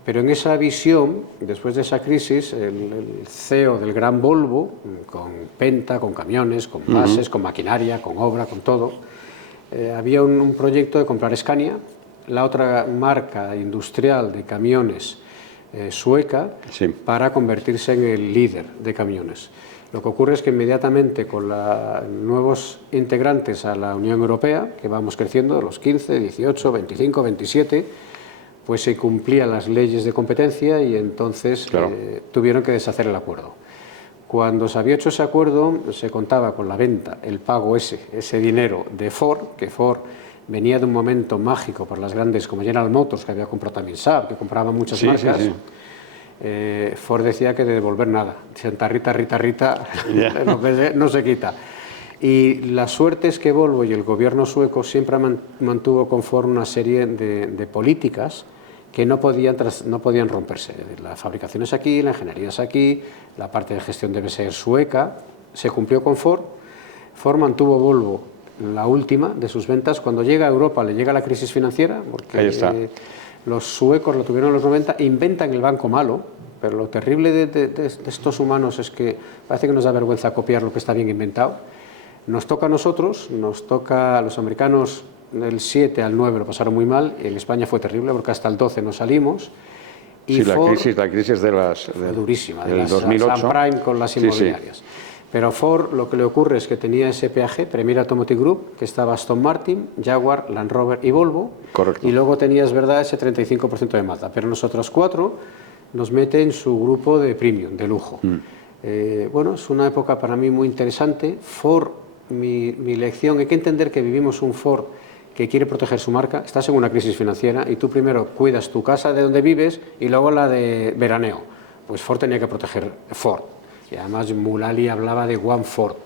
Pero en esa visión, después de esa crisis, el CEO del gran Volvo, con Penta, con camiones, con bases, con maquinaria, con obra, con todo, había un proyecto de comprar Scania, la otra marca industrial de camiones sueca, sí, para convertirse en el líder de camiones. Lo que ocurre es que inmediatamente con nuevos integrantes a la Unión Europea, que vamos creciendo, los 15, 18, 25, 27, pues se cumplían las leyes de competencia y entonces claro, tuvieron que deshacer el acuerdo. Cuando se había hecho ese acuerdo, se contaba con la venta, el pago ese dinero de Ford, que Ford venía de un momento mágico por las grandes, como General Motors, que había comprado también Saab, que compraba muchas marcas. Sí, sí. Ford decía que de devolver nada. Santa Rita, Rita, Rita, yeah, no se quita. Y la suerte es que Volvo y el gobierno sueco siempre mantuvo con Ford una serie de políticas que no podían romperse. La fabricación es aquí, la ingeniería es aquí, la parte de gestión debe ser sueca. Se cumplió con Ford. Ford mantuvo Volvo la última de sus ventas. Cuando llega a Europa le llega la crisis financiera, porque los suecos lo tuvieron en los 90, inventan el banco malo, pero lo terrible de estos humanos es que parece que nos da vergüenza copiar lo que está bien inventado. Nos toca a nosotros, nos toca a los americanos. Del 7 al 9 lo pasaron muy mal, en España fue terrible porque hasta el 12 nos salimos. Y sí, Ford, la crisis durísima, del las 2008. subprime con las inmobiliarias. Sí, sí. Pero Ford lo que le ocurre es que tenía ese peaje, Premier Automotive Group, que estaba Aston Martin, Jaguar, Land Rover y Volvo. Correcto. Y luego tenía, es verdad, ese 35% de Mazda. Pero nosotros 4 nos mete en su grupo de premium, de lujo. Bueno, es una época para mí muy interesante. Ford, mi lección, hay que entender que vivimos un Ford que quiere proteger su marca. Estás en una crisis financiera y tú primero cuidas tu casa de donde vives y luego la de veraneo. Pues Ford tenía que proteger Ford. Y además Mulally hablaba de One Ford.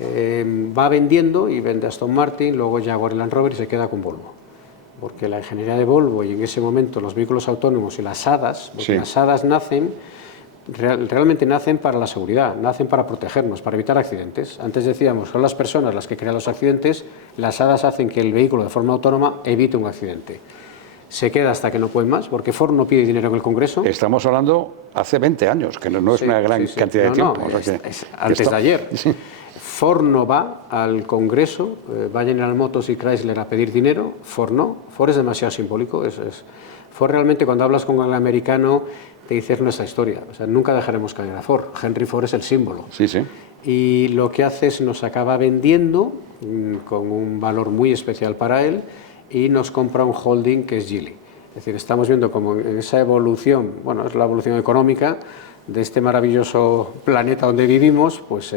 Va vendiendo y vende Aston Martin, luego Jaguar y Land Rover y se queda con Volvo. Porque la ingeniería de Volvo y en ese momento los vehículos autónomos y las hadas, porque las hadas nacen, realmente nacen para la seguridad, nacen para protegernos, para evitar accidentes. Antes decíamos, son las personas las que crean los accidentes, las hadas hacen que el vehículo de forma autónoma evite un accidente. Se queda hasta que no puede más, porque Ford no pide dinero en el Congreso. Estamos hablando hace 20 años, que no es una gran cantidad de tiempo. No, es antes de ayer. Sí. Ford no va al Congreso, va General Motors y Chrysler a pedir dinero, Ford no. Ford es demasiado simbólico. Ford realmente, cuando hablas con el americano, te dices nuestra historia. O sea, nunca dejaremos caer a Ford. Henry Ford es el símbolo. Sí, sí. Y lo que hace es nos acaba vendiendo con un valor muy especial para él y nos compra un holding que es Geely. Es decir, estamos viendo como en esa evolución, bueno, es la evolución económica de este maravilloso planeta donde vivimos, pues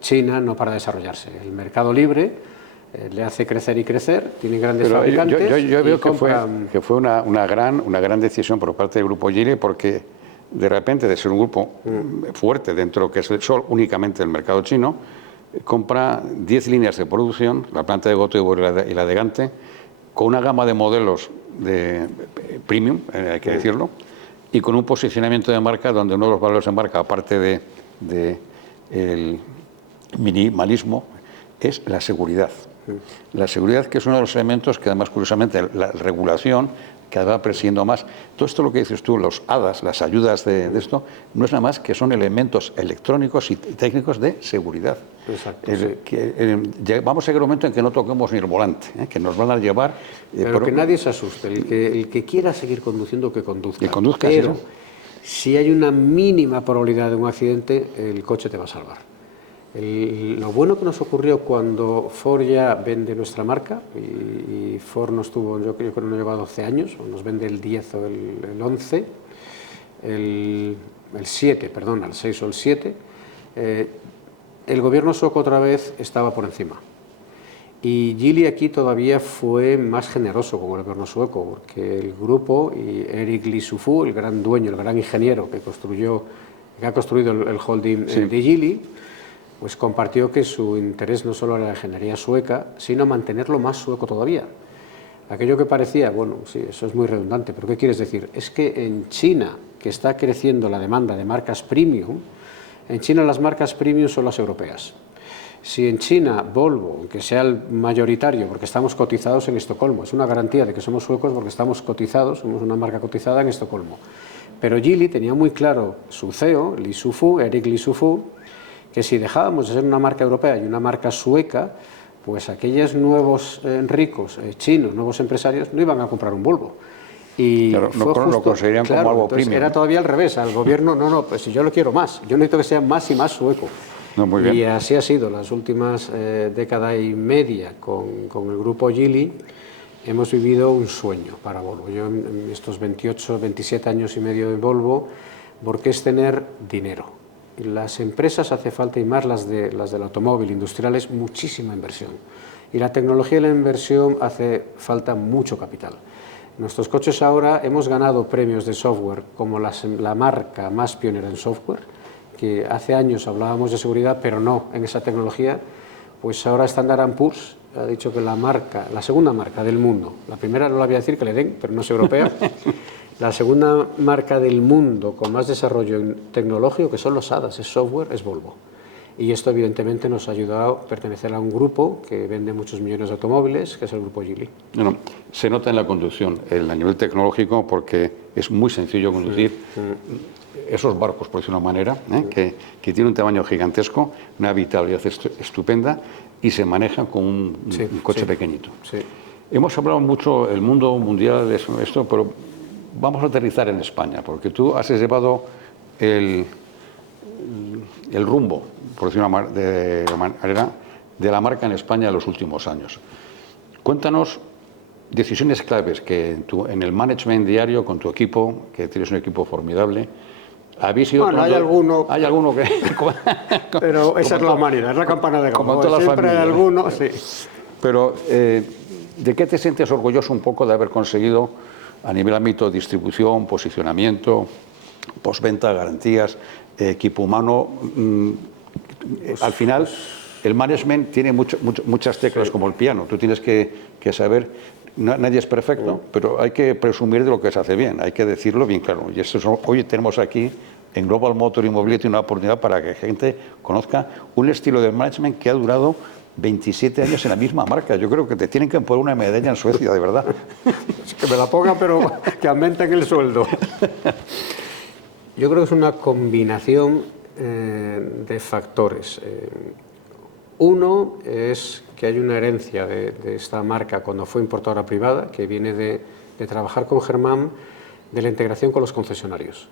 China no para de desarrollarse. El mercado libre le hace crecer y crecer, tiene grandes Pero fabricantes. yo veo y que fue una gran decisión por parte del Grupo Geely, porque de repente, de ser un grupo fuerte dentro de lo que es únicamente el mercado chino, compra 10 líneas de producción, la planta de Gotemburgo y la de Gante, con una gama de modelos de premium, hay que decirlo, y con un posicionamiento de marca donde uno de los valores de marca, aparte de el minimalismo, es la seguridad. La seguridad, que es uno de los elementos que además, curiosamente, la regulación cada vez va persiguiendo más. Todo esto, lo que dices tú, los ADAS, las ayudas de esto, no es nada más que son elementos electrónicos y técnicos de seguridad. Exacto, vamos a llegar a un momento en que no toquemos ni el volante, que nos van a llevar... pero que nadie se asuste, el que quiera seguir conduciendo, que conduzca. Que conduzca, pero sí. si hay una mínima probabilidad de un accidente, el coche te va a salvar. Lo bueno que nos ocurrió cuando Ford ya vende nuestra marca, y Ford nos tuvo, yo creo que nos lleva 12 años, o nos vende el 10 o el 11, el 7, perdón, el 6 o el 7, el gobierno sueco otra vez estaba por encima. Y Geely aquí todavía fue más generoso con el gobierno sueco, porque el grupo, y Erik Lee Soo-fu, el gran dueño, el gran ingeniero que ha construido el holding de Geely, pues compartió que su interés no solo era la ingeniería sueca, sino mantenerlo más sueco todavía. Aquello que parecía, bueno, sí, eso es muy redundante, pero ¿qué quieres decir? Es que en China, que está creciendo la demanda de marcas premium, en China las marcas premium son las europeas. Si en China Volvo, aunque sea el mayoritario, porque estamos cotizados en Estocolmo, es una garantía de que somos suecos porque estamos cotizados, somos una marca cotizada en Estocolmo. Pero Geely tenía muy claro su CEO, Erik Lee Soo-fu, que si dejábamos de ser una marca europea y una marca sueca, pues aquellos nuevos ricos chinos, nuevos empresarios, no iban a comprar un Volvo. Y claro, lo conseguirían como algo premium. Era todavía al revés, al gobierno, no, pues si yo lo quiero más, yo necesito que sea más y más sueco. No, muy bien. Y así ha sido las últimas década y media con el grupo Geely. Hemos vivido un sueño para Volvo. Yo en estos 28, 27 años y medio de Volvo, porque es tener dinero. Las empresas hace falta, y más las del automóvil industrial, es muchísima inversión. Y la tecnología y la inversión hace falta mucho capital. Nuestros coches ahora hemos ganado premios de software como la marca más pionera en software, que hace años hablábamos de seguridad, pero no en esa tecnología. Pues ahora Standard & Poor's ha dicho que la segunda marca del mundo, la primera no la voy a decir, que le den, pero no es europea, la segunda marca del mundo con más desarrollo tecnológico, que son los ADAS, es software, es Volvo. Y esto evidentemente nos ha ayudado a pertenecer a un grupo que vende muchos millones de automóviles, que es el grupo Geely. Bueno, se nota en la conducción, a nivel tecnológico, porque es muy sencillo conducir esos barcos, por decirlo de una manera, que tienen un tamaño gigantesco, una habitabilidad estupenda y se manejan con un coche pequeñito. Sí. Hemos hablado mucho, el mundo mundial, de esto, pero vamos a aterrizar en España, porque tú has llevado el rumbo, por decirlo de manera, de la marca en España en los últimos años. Cuéntanos decisiones claves que en el management diario con tu equipo, que tienes un equipo formidable, habéis ido bueno, hay alguno que... pero esa es la humanidad, es la campana de Gauss. Como todas las siempre hay familias. alguno, sí. Pero, ¿de qué te sientes orgulloso un poco de haber conseguido a nivel ámbito de distribución, posicionamiento, postventa, garantías, equipo humano? Al final, el management tiene muchas teclas como el piano. Tú tienes que saber, nadie es perfecto, pero hay que presumir de lo que se hace bien, hay que decirlo bien claro. Y hoy tenemos aquí en Global Motor y Mobility una oportunidad para que gente conozca un estilo de management que ha durado 27 años en la misma marca. Yo creo que te tienen que poner una medalla en Suecia, de verdad. Que me la pongan, pero que aumenten el sueldo. Yo creo que es una combinación de factores. Uno es que hay una herencia de esta marca cuando fue importadora privada, que viene de trabajar con Germán, de la integración con los concesionarios.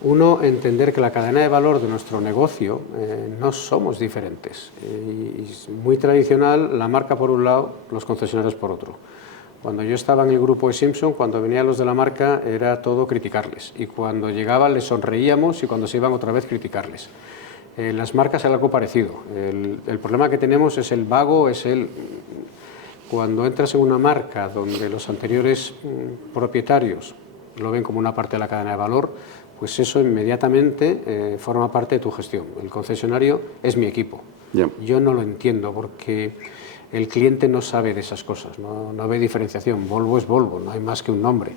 Uno, entender que la cadena de valor de nuestro negocio no somos diferentes. Y es muy tradicional la marca por un lado, los concesionarios por otro. Cuando yo estaba en el grupo de Simpson, cuando venían los de la marca era todo criticarles. Y cuando llegaban les sonreíamos y cuando se iban otra vez criticarles. En las marcas es algo parecido. El problema que tenemos es el vago, cuando entras en una marca donde los anteriores propietarios lo ven como una parte de la cadena de valor, pues eso inmediatamente forma parte de tu gestión. El concesionario es mi equipo. Yeah. Yo no lo entiendo porque el cliente no sabe de esas cosas, no ve diferenciación. Volvo es Volvo, no hay más que un nombre.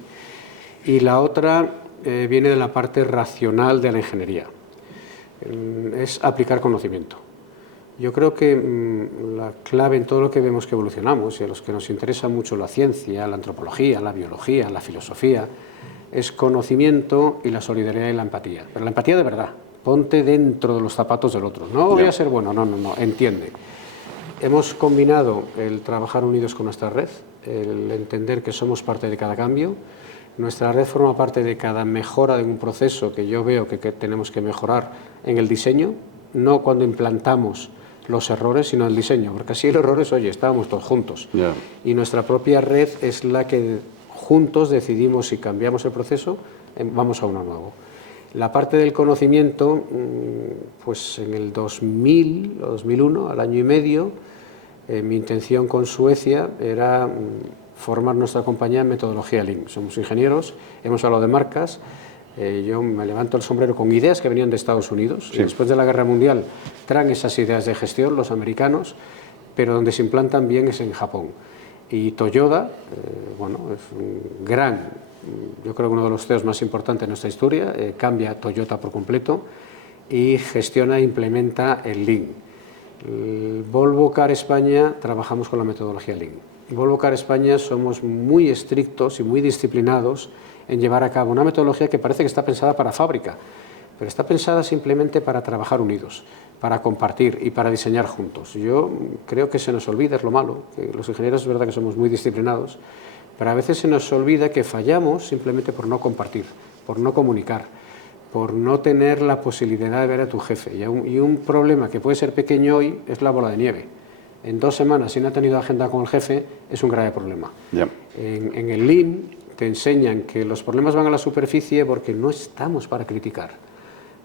Y la otra viene de la parte racional de la ingeniería. Es aplicar conocimiento. Yo creo que la clave en todo lo que vemos que evolucionamos y a los que nos interesa mucho la ciencia, la antropología, la biología, la filosofía, es conocimiento y la solidaridad y la empatía. Pero la empatía de verdad, ponte dentro de los zapatos del otro. No voy a ser bueno, no, entiende. Hemos combinado el trabajar unidos con nuestra red, el entender que somos parte de cada cambio. Nuestra red forma parte de cada mejora de un proceso que yo veo que tenemos que mejorar en el diseño, no cuando implantamos los errores, sino el diseño, porque así el error es, oye, estábamos todos juntos. Yeah. Y nuestra propia red es la que juntos decidimos si cambiamos el proceso, vamos a uno nuevo. La parte del conocimiento, pues en el 2000 o 2001, al año y medio, mi intención con Suecia era formar nuestra compañía en metodología Lean. Somos ingenieros, hemos hablado de marcas, yo me levanto el sombrero con ideas que venían de Estados Unidos. Sí. Y después de la Guerra Mundial traen esas ideas de gestión los americanos, pero donde se implantan bien es en Japón. Y Toyota, bueno, es un gran, yo creo que uno de los CEOs más importantes de nuestra historia, cambia Toyota por completo y gestiona e implementa el Lean. El Volvo Car España trabajamos con la metodología Lean. Volvo Car España somos muy estrictos y muy disciplinados en llevar a cabo una metodología que parece que está pensada para fábrica, pero está pensada simplemente para trabajar unidos, para compartir y para diseñar juntos. Yo creo que se nos olvida, es lo malo, que los ingenieros es verdad que somos muy disciplinados, pero a veces se nos olvida que fallamos simplemente por no compartir, por no comunicar, por no tener la posibilidad de ver a tu jefe. Y un problema que puede ser pequeño hoy es la bola de nieve. En 2 semanas, si no ha tenido agenda con el jefe, es un grave problema. Yeah. En el Lean te enseñan que los problemas van a la superficie porque no estamos para criticar.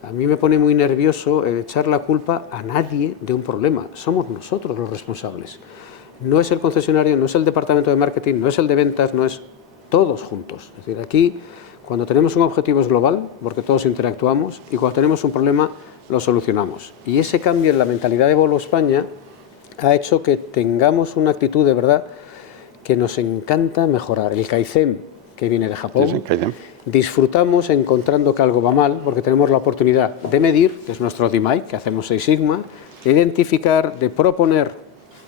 A mí me pone muy nervioso echar la culpa a nadie de un problema. Somos nosotros los responsables. No es el concesionario, no es el departamento de marketing, no es el de ventas, no es todos juntos. Es decir, aquí, cuando tenemos un objetivo es global, porque todos interactuamos, y cuando tenemos un problema, lo solucionamos. Y ese cambio en la mentalidad de Volvo España ha hecho que tengamos una actitud de verdad que nos encanta mejorar. El Kaizen, que viene de Japón, sí, disfrutamos encontrando que algo va mal, porque tenemos la oportunidad de medir, que es nuestro DMAIC, que hacemos 6 Sigma, de identificar, de proponer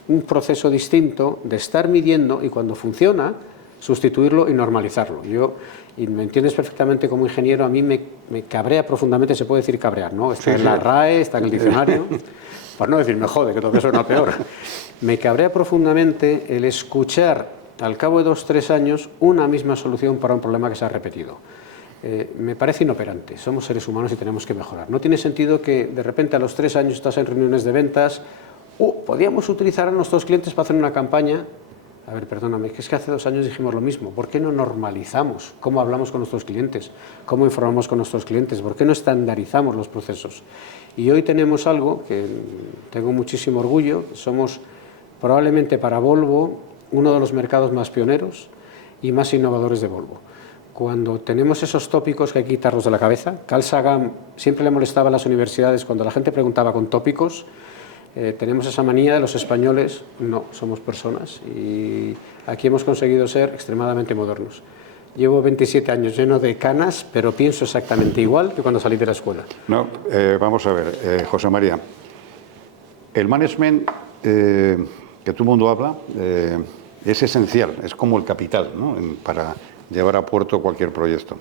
un proceso distinto, de estar midiendo y cuando funciona, sustituirlo y normalizarlo. Y me entiendes perfectamente como ingeniero, a mí me cabrea profundamente, se puede decir cabrear, ¿no? Está en la RAE, está en el diccionario, por no decir me jode, que todavía suena peor. Me cabrea profundamente el escuchar al cabo de 2 o 3 años una misma solución para un problema que se ha repetido. Me parece inoperante, somos seres humanos y tenemos que mejorar. No tiene sentido que de repente a los 3 años estás en reuniones de ventas, podríamos utilizar a nuestros clientes para hacer una campaña. A ver, perdóname, que es que hace 2 años dijimos lo mismo. ¿Por qué no normalizamos cómo hablamos con nuestros clientes? ¿Cómo informamos con nuestros clientes? ¿Por qué no estandarizamos los procesos? Y hoy tenemos algo que tengo muchísimo orgullo, somos probablemente para Volvo uno de los mercados más pioneros y más innovadores de Volvo. Cuando tenemos esos tópicos que hay que quitarlos de la cabeza, Carl Sagan siempre le molestaba a las universidades cuando la gente preguntaba con tópicos. Tenemos esa manía de los españoles, no, somos personas y aquí hemos conseguido ser extremadamente modernos. Llevo 27 años lleno de canas, pero pienso exactamente igual que cuando salí de la escuela. No, vamos a ver, José María, el management que todo el mundo habla es esencial, es como el capital, ¿no? Para llevar a puerto cualquier proyecto.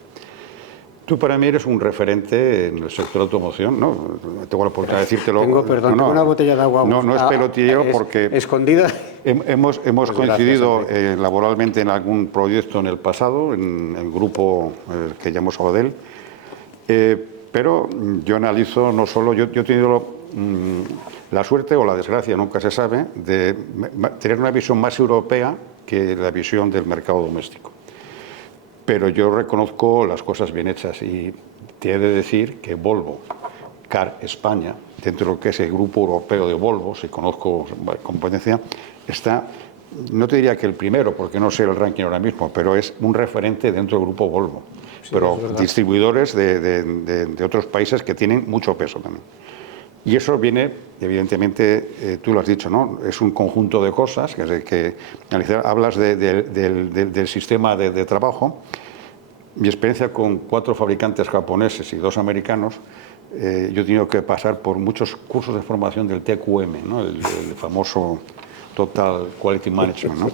Tú para mí eres un referente en el sector de automoción, ¿no? Tengo la oportunidad de decírtelo. Tengo una botella de agua. No es pelotilleo porque... Escondida. Hemos coincidido laboralmente en algún proyecto en el pasado, en el grupo que llamamos Abadel, pero yo analizo no solo... Yo he tenido la suerte o la desgracia, nunca se sabe, de tener una visión más europea que la visión del mercado doméstico. Pero yo reconozco las cosas bien hechas y te he de decir que Volvo Car España dentro de lo que es el grupo europeo de Volvo, si conozco competencia, está, no te diría que el primero, porque no sé el ranking ahora mismo, pero es un referente dentro del grupo Volvo. Sí, pero distribuidores de otros países que tienen mucho peso también. Y eso viene, evidentemente, tú lo has dicho, ¿no? Es un conjunto de cosas que hablas del sistema de trabajo. Mi experiencia con 4 fabricantes japoneses y 2 americanos, yo he tenido que pasar por muchos cursos de formación del TQM, ¿no? el famoso Total Quality Management, ¿no?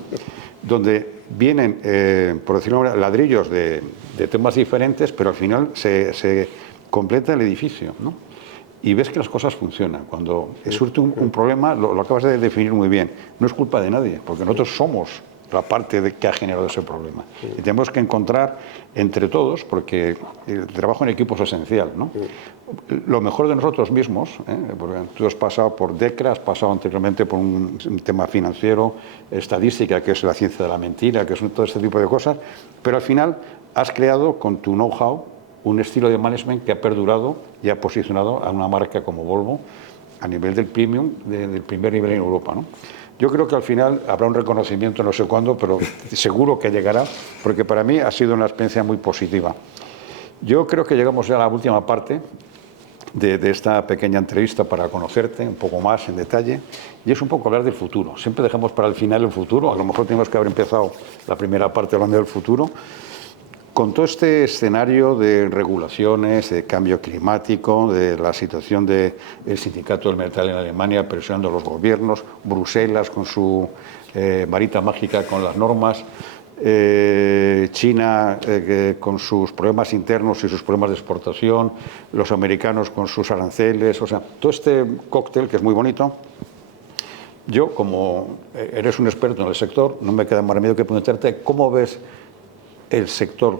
Donde vienen, por decirlo así, ladrillos de temas diferentes, pero al final se completa el edificio, ¿no? Y ves que las cosas funcionan. Cuando surge un problema, lo acabas de definir muy bien, no es culpa de nadie, porque nosotros somos la parte que ha generado ese problema. Y tenemos que encontrar entre todos, porque el trabajo en equipo es esencial, ¿no? Lo mejor de nosotros mismos, porque tú has pasado por DECRA, has pasado anteriormente por un tema financiero, estadística, que es la ciencia de la mentira, que es todo este tipo de cosas, pero al final has creado con tu know-how un estilo de management que ha perdurado y ha posicionado a una marca como Volvo a nivel del premium, del primer nivel en Europa, ¿no? Yo creo que al final habrá un reconocimiento, no sé cuándo, pero seguro que llegará, porque para mí ha sido una experiencia muy positiva. Yo creo que llegamos ya a la última parte de esta pequeña entrevista para conocerte un poco más en detalle, y es un poco hablar del futuro. Siempre dejamos para el final el futuro, a lo mejor tenemos que haber empezado la primera parte hablando del futuro. Con todo este escenario de regulaciones, de cambio climático, de la situación del sindicato del metal en Alemania presionando a los gobiernos, Bruselas con su varita mágica con las normas, China con sus problemas internos y sus problemas de exportación, los americanos con sus aranceles, o sea, todo este cóctel que es muy bonito. Yo, como eres un experto en el sector, no me queda más remedio que preguntarte cómo ves el sector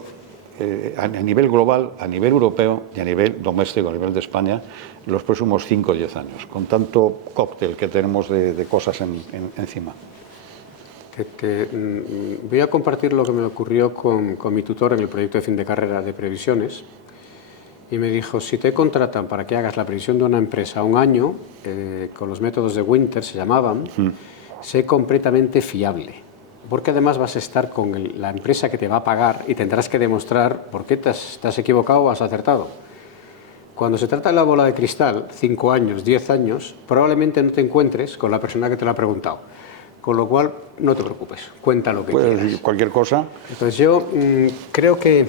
a nivel global, a nivel europeo y a nivel doméstico, a nivel de España, los próximos 5 o 10 años, con tanto cóctel que tenemos de cosas encima. Voy a compartir lo que me ocurrió con mi tutor en el proyecto de fin de carrera de previsiones, y me dijo, si te contratan para que hagas la previsión de una empresa un año, con los métodos de Winter se llamaban, sé completamente fiable. Porque además vas a estar con la empresa que te va a pagar y tendrás que demostrar por qué te has equivocado o has acertado. Cuando se trata de la bola de cristal, 5 años, 10 años, probablemente no te encuentres con la persona que te lo ha preguntado. Con lo cual, no te preocupes, cuenta lo que quieras. Decir cualquier cosa. Entonces yo creo que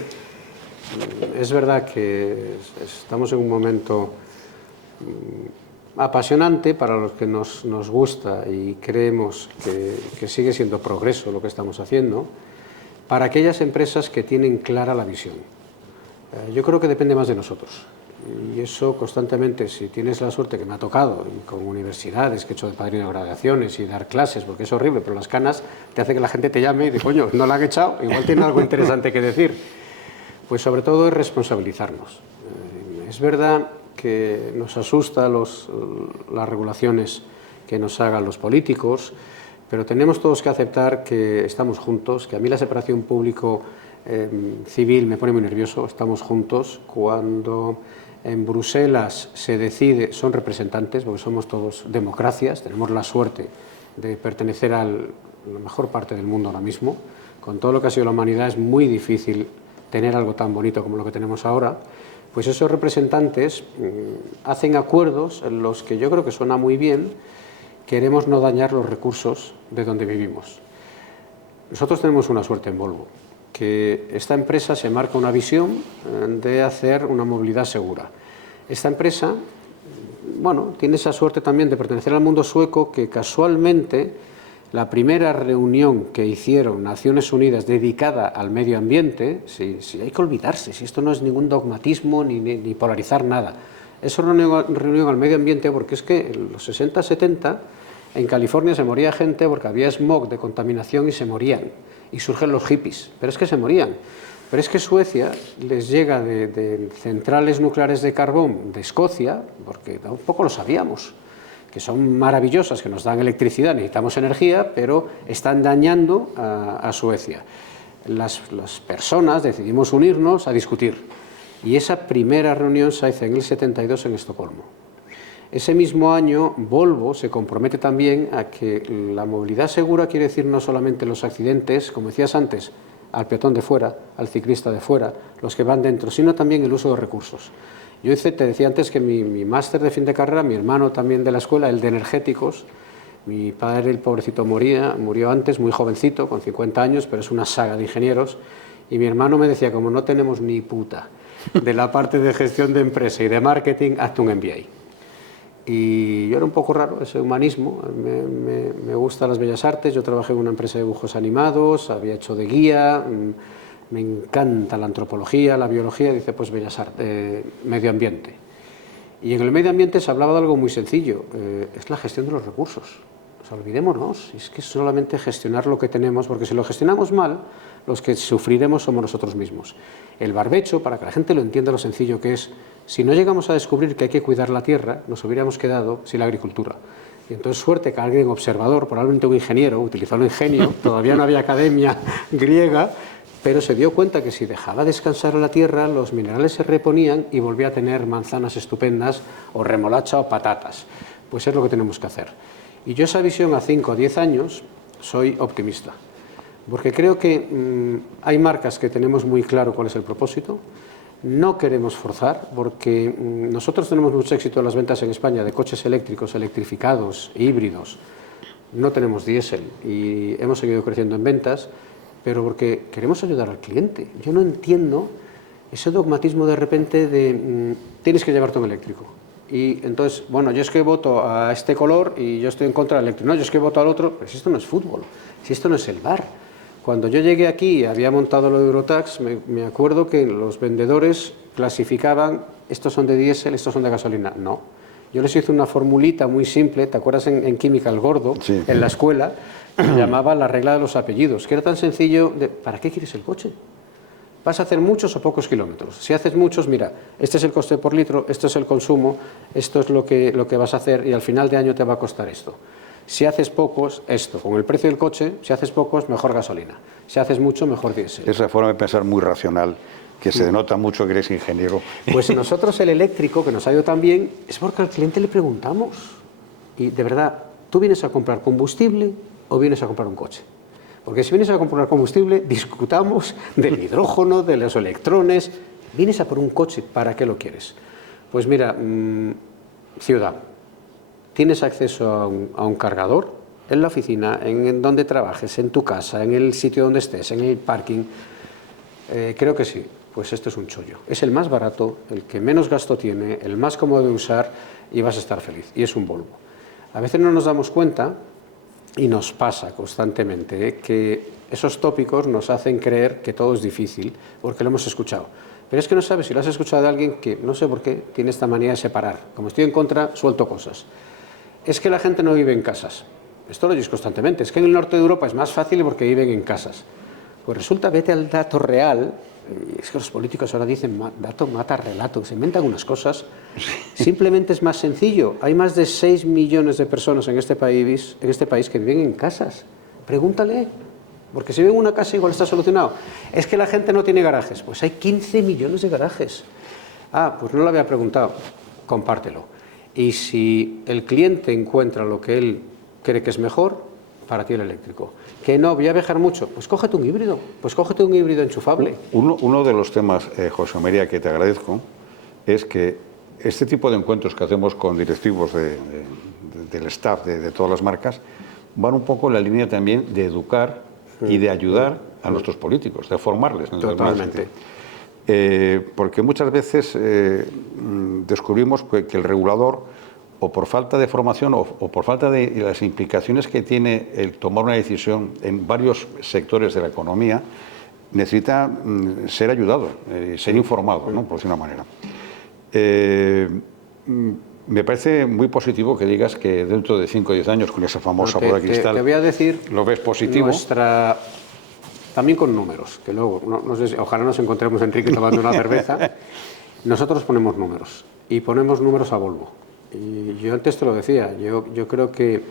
es verdad que estamos en un momento apasionante para los que nos gusta y creemos que sigue siendo progreso lo que estamos haciendo, para aquellas empresas que tienen clara la visión. Yo creo que depende más de nosotros, y eso constantemente, si tienes la suerte que me ha tocado, y con universidades que he hecho de padrino de graduaciones y dar clases, porque es horrible, pero las canas te hace que la gente te llame y dice, coño, no la han echado, igual tiene algo interesante que decir. Pues sobre todo es responsabilizarnos. Es verdad que nos asusta las regulaciones que nos hagan los políticos, pero tenemos todos que aceptar que estamos juntos, que a mí la separación público-civil me pone muy nervioso. Estamos juntos. Cuando en Bruselas se decide, son representantes, porque somos todos democracias, tenemos la suerte de pertenecer a la mejor parte del mundo ahora mismo. Con todo lo que ha sido la humanidad es muy difícil tener algo tan bonito como lo que tenemos ahora. Pues esos representantes hacen acuerdos en los que yo creo que suena muy bien, queremos no dañar los recursos de donde vivimos. Nosotros tenemos una suerte en Volvo, que esta empresa se marca una visión de hacer una movilidad segura. Esta empresa, bueno, tiene esa suerte también de pertenecer al mundo sueco, que casualmente la primera reunión que hicieron Naciones Unidas dedicada al medio ambiente, si hay que olvidarse, si esto no es ningún dogmatismo ni polarizar nada, es una reunión al medio ambiente, porque es que en los 60, 70 en California se moría gente porque había smog de contaminación y se morían, y surgen los hippies, pero es que se morían. Pero es que Suecia les llega de centrales nucleares de carbón de Escocia, porque tampoco lo sabíamos, que son maravillosas, que nos dan electricidad, necesitamos energía, pero están dañando a Suecia. Las personas decidimos unirnos a discutir, y esa primera reunión se hace en el 72 en Estocolmo. Ese mismo año, Volvo se compromete también a que la movilidad segura quiere decir no solamente los accidentes, como decías antes, al peatón de fuera, al ciclista de fuera, los que van dentro, sino también el uso de recursos. Yo te decía antes que mi máster de fin de carrera, mi hermano también de la escuela, el de energéticos, mi padre, el pobrecito, murió antes, muy jovencito, con 50 años, pero es una saga de ingenieros, y mi hermano me decía, como no tenemos ni puta de la parte de gestión de empresa y de marketing, hazte un MBA. Y yo era un poco raro, ese humanismo, me gustan las bellas artes, yo trabajé en una empresa de dibujos animados, había hecho de guía, me encanta la antropología, la biología, dice pues bellas artes, medio ambiente. Y en el medio ambiente se hablaba de algo muy sencillo, es la gestión de los recursos. O sea, olvidémonos, es que es solamente gestionar lo que tenemos, porque si lo gestionamos mal, los que sufriremos somos nosotros mismos. El barbecho, para que la gente lo entienda lo sencillo que es, si no llegamos a descubrir que hay que cuidar la tierra, nos hubiéramos quedado sin la agricultura. Y entonces suerte que alguien observador, probablemente un ingeniero, utilizó el ingenio, todavía no había academia griega, pero se dio cuenta que si dejaba descansar a la tierra, los minerales se reponían y volvía a tener manzanas estupendas, o remolacha o patatas. Pues es lo que tenemos que hacer. Y yo esa visión a 5 o 10 años soy optimista, porque creo que hay marcas que tenemos muy claro cuál es el propósito, no queremos forzar, porque nosotros tenemos mucho éxito en las ventas en España de coches eléctricos, electrificados, híbridos, no tenemos diésel y hemos seguido creciendo en ventas, pero porque queremos ayudar al cliente. Yo no entiendo ese dogmatismo de repente de tienes que llevarte un eléctrico. Y entonces, bueno, yo es que voto a este color y yo estoy en contra del eléctrico. No, yo es que voto al otro, pero si esto no es fútbol, si esto no es el bar. Cuando yo llegué aquí y había montado lo de Eurotax, me acuerdo que los vendedores clasificaban, estos son de diésel, estos son de gasolina. No, yo les hice una formulita muy simple, ¿te acuerdas en química el gordo? Sí. En la escuela, se llamaba la regla de los apellidos, que era tan sencillo de, ¿para qué quieres el coche? ¿Vas a hacer muchos o pocos kilómetros? Si haces muchos, mira, este es el coste por litro, esto es el consumo, esto es lo que vas a hacer y al final de año te va a costar esto. Si haces pocos, esto, con el precio del coche, si haces pocos, mejor gasolina. Si haces mucho, mejor diésel. Esa forma de pensar muy racional, que se denota mucho que eres ingeniero. Pues nosotros el eléctrico, que nos ha ido tan bien, es porque al cliente le preguntamos. Y de verdad, ¿tú vienes a comprar combustible o vienes a comprar un coche? Porque si vienes a comprar combustible, discutamos del hidrógeno, de los electrones. Vienes a por un coche, ¿para qué lo quieres? Pues mira, ciudad. ¿Tienes acceso a un cargador? En la oficina, en donde trabajes, en tu casa, en el sitio donde estés, en el parking. Creo que sí. Pues esto es un chollo. Es el más barato, el que menos gasto tiene, el más cómodo de usar y vas a estar feliz. Y es un Volvo. A veces no nos damos cuenta, y nos pasa constantemente, que esos tópicos nos hacen creer que todo es difícil porque lo hemos escuchado. Pero es que no sabes si lo has escuchado de alguien que, no sé por qué, tiene esta manía de separar. Como estoy en contra, suelto cosas. Es que la gente no vive en casas. Esto lo oyes constantemente. Es que en el norte de Europa es más fácil porque viven en casas. Pues resulta, vete al dato real. Es que los políticos ahora dicen dato mata relato, se inventan unas cosas. Simplemente es más sencillo. Hay más de 6 millones de personas en este país que viven en casas. Pregúntale, porque si viven en una casa igual está solucionado. Es que la gente no tiene garajes. Pues hay 15 millones de garajes. Ah, pues no lo había preguntado. Compártelo. Y si el cliente encuentra lo que él cree que es mejor, para ti el eléctrico. Que no, voy a viajar mucho, pues cógete un híbrido, enchufable. Uno de los temas, José María, que te agradezco, es que este tipo de encuentros que hacemos con directivos del staff de todas las marcas van un poco en la línea también de educar y de ayudar a nuestros políticos, de formarles. Totalmente. Porque muchas veces descubrimos que el regulador, o por falta de formación o por falta de las implicaciones que tiene el tomar una decisión en varios sectores de la economía, necesita ser ayudado, ser informado, ¿no? Por decir una manera. Me parece muy positivo que digas que dentro de 5 o 10 años, con esa famosa bola de cristal, te voy a decir, lo ves positivo. También con números, que luego, no sé, ojalá nos encontremos, Enrique, tomando una cerveza. Nosotros ponemos números, y ponemos números a Volvo. Y yo antes te lo decía, yo creo que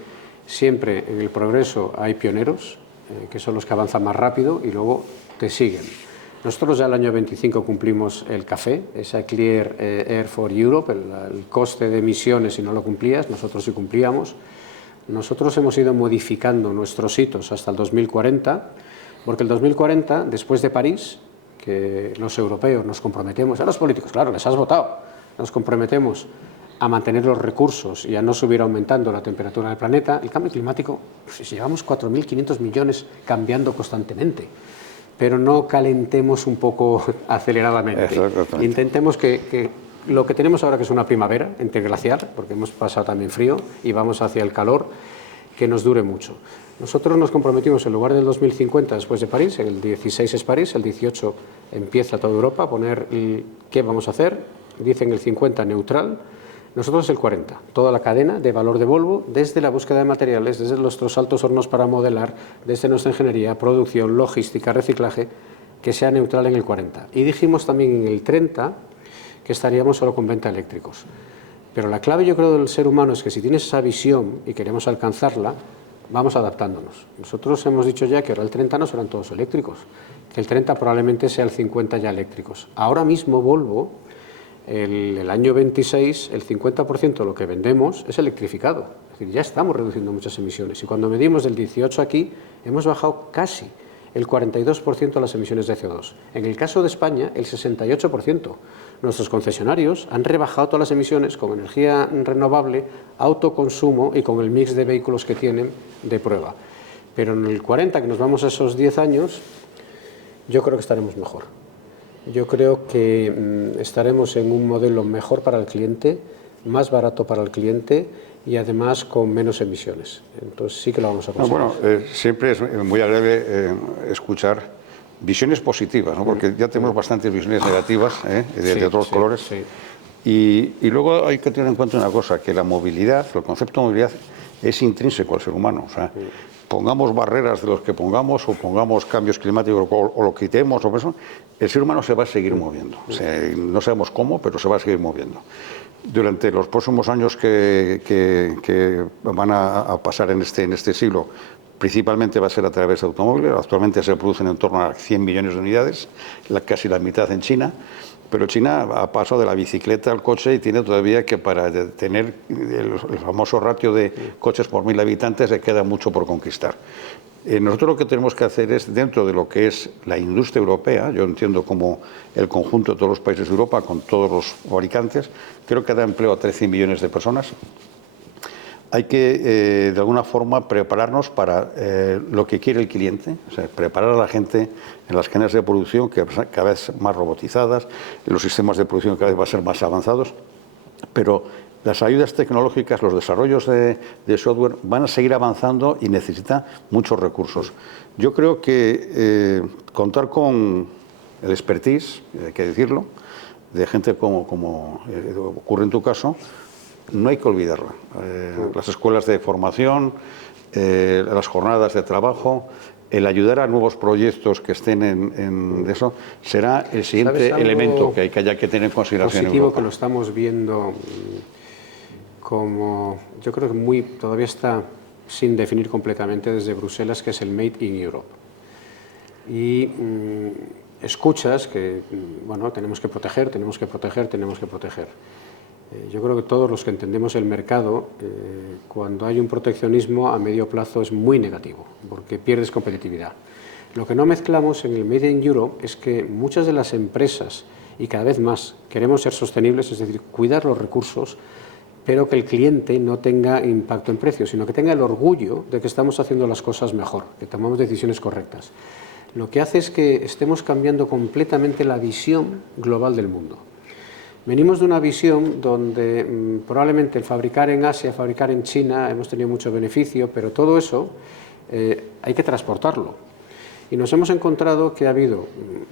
siempre en el progreso hay pioneros, que son los que avanzan más rápido y luego te siguen. Nosotros ya el año 25 cumplimos el CAFE, esa Clear Air for Europe, el coste de emisiones si no lo cumplías, nosotros sí cumplíamos. Nosotros hemos ido modificando nuestros hitos hasta el 2040, porque el 2040, después de París, que los europeos nos comprometemos, a los políticos, claro, les has votado, nos comprometemos a mantener los recursos y a no subir aumentando la temperatura del planeta, el cambio climático, pues llevamos 4.500 millones cambiando constantemente. Pero no calentemos un poco aceleradamente. Intentemos que lo que tenemos ahora, que es una primavera interglacial, porque hemos pasado también frío y vamos hacia el calor, que nos dure mucho. Nosotros nos comprometimos, en lugar del 2050, después de París, el 16 es París, el 18 empieza toda Europa a poner qué vamos a hacer, dicen el 50 neutral, nosotros el 40, toda la cadena de valor de Volvo, desde la búsqueda de materiales, desde nuestros altos hornos para modelar, desde nuestra ingeniería, producción, logística, reciclaje, que sea neutral en el 40. Y dijimos también en el 30 que estaríamos solo con venta de eléctricos. Pero la clave, yo creo, del ser humano es que si tienes esa visión y queremos alcanzarla, vamos adaptándonos. Nosotros hemos dicho ya que ahora el 30 no serán todos eléctricos, que el 30 probablemente sea el 50 ya eléctricos. Ahora mismo Volvo, el año 26, el 50% de lo que vendemos es electrificado. Es decir, ya estamos reduciendo muchas emisiones. Y cuando medimos del 18 aquí, hemos bajado casi el 42% de las emisiones de CO2. En el caso de España, el 68%. Nuestros concesionarios han rebajado todas las emisiones con energía renovable, autoconsumo y con el mix de vehículos que tienen de prueba. Pero en el 40, que nos vamos a esos 10 años, yo creo que estaremos mejor. Yo creo que estaremos en un modelo mejor para el cliente, más barato para el cliente y además con menos emisiones. Entonces sí que lo vamos a conseguir. Bueno, siempre es muy agradable escuchar visiones positivas, ¿no? Porque ya tenemos bastantes visiones negativas de otros colores. Sí. Y luego hay que tener en cuenta una cosa, que la movilidad, el concepto de movilidad es intrínseco al ser humano. O sea, pongamos barreras de los que pongamos o pongamos cambios climáticos o lo quitemos, o eso, el ser humano se va a seguir moviendo. O sea, no sabemos cómo, pero se va a seguir moviendo. Durante los próximos años que van a pasar en este siglo, principalmente va a ser a través de automóviles. Actualmente se producen en torno a 100 millones de unidades, casi la mitad en China. Pero China ha pasado de la bicicleta al coche y tiene todavía que, para tener el famoso ratio de coches por 1.000 habitantes, le queda mucho por conquistar. Nosotros lo que tenemos que hacer es, dentro de lo que es la industria europea, yo entiendo como el conjunto de todos los países de Europa, con todos los fabricantes, creo que da empleo a 13 millones de personas. Hay que, de alguna forma, prepararnos para lo que quiere el cliente, o sea, preparar a la gente en las cadenas de producción, que cada vez más robotizadas, los sistemas de producción cada vez van a ser más avanzados, pero las ayudas tecnológicas, los desarrollos de software van a seguir avanzando y necesitan muchos recursos. Yo creo que contar con el expertise, hay que decirlo, de gente como ocurre en tu caso, no hay que olvidarla. Las escuelas de formación, las jornadas de trabajo, el ayudar a nuevos proyectos que estén en eso, será el siguiente elemento que haya que tener en consideración. Positivo en Europa, que lo estamos viendo como, yo creo que todavía está sin definir completamente desde Bruselas, que es el Made in Europe. Y escuchas que, bueno, tenemos que proteger. Yo creo que todos los que entendemos el mercado, cuando hay un proteccionismo a medio plazo es muy negativo, porque pierdes competitividad. Lo que no mezclamos en el Made in Europe es que muchas de las empresas, y cada vez más, queremos ser sostenibles, es decir, cuidar los recursos, pero que el cliente no tenga impacto en precios, sino que tenga el orgullo de que estamos haciendo las cosas mejor, que tomamos decisiones correctas. Lo que hace es que estemos cambiando completamente la visión global del mundo. Venimos de una visión donde probablemente el fabricar en Asia, fabricar en China, hemos tenido mucho beneficio, pero todo eso hay que transportarlo. Y nos hemos encontrado que ha habido,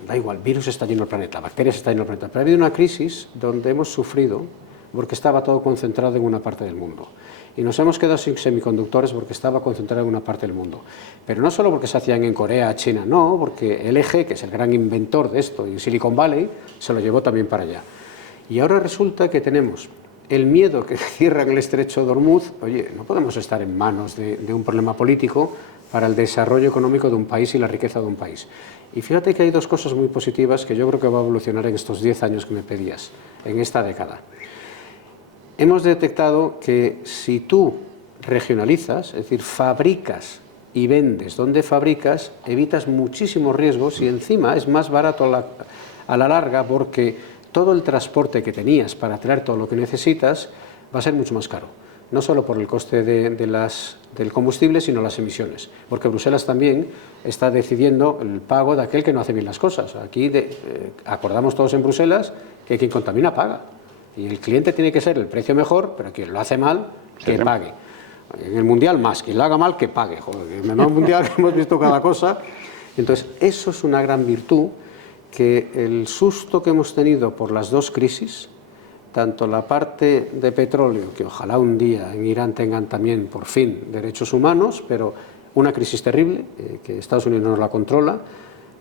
da igual, virus está lleno el planeta, bacterias está lleno el planeta, pero ha habido una crisis donde hemos sufrido porque estaba todo concentrado en una parte del mundo. Y nos hemos quedado sin semiconductores porque estaba concentrado en una parte del mundo. Pero no solo porque se hacían en Corea, China, no, porque LG, que es el gran inventor de esto, y Silicon Valley, se lo llevó también para allá. Y ahora resulta que tenemos el miedo que cierran el estrecho de Hormuz. Oye, no podemos estar en manos de un problema político para el desarrollo económico de un país y la riqueza de un país. Y fíjate que hay dos cosas muy positivas que yo creo que va a evolucionar en estos 10 años que me pedías, en esta década. Hemos detectado que si tú regionalizas, es decir, fabricas y vendes donde fabricas, evitas muchísimos riesgos y encima es más barato a la larga, porque todo el transporte que tenías para traer todo lo que necesitas va a ser mucho más caro. No solo por el coste del combustible, sino las emisiones. Porque Bruselas también está decidiendo el pago de aquel que no hace bien las cosas. Aquí acordamos todos en Bruselas que quien contamina paga. Y el cliente tiene que ser el precio mejor, pero quien lo hace mal, que pague. En el Mundial más, quien lo haga mal, que pague. Joder, en el Mundial hemos visto cada cosa. Entonces, eso es una gran virtud, que el susto que hemos tenido por las dos crisis, tanto la parte de petróleo, que ojalá un día en Irán tengan también por fin derechos humanos, pero una crisis terrible, que Estados Unidos no la controla,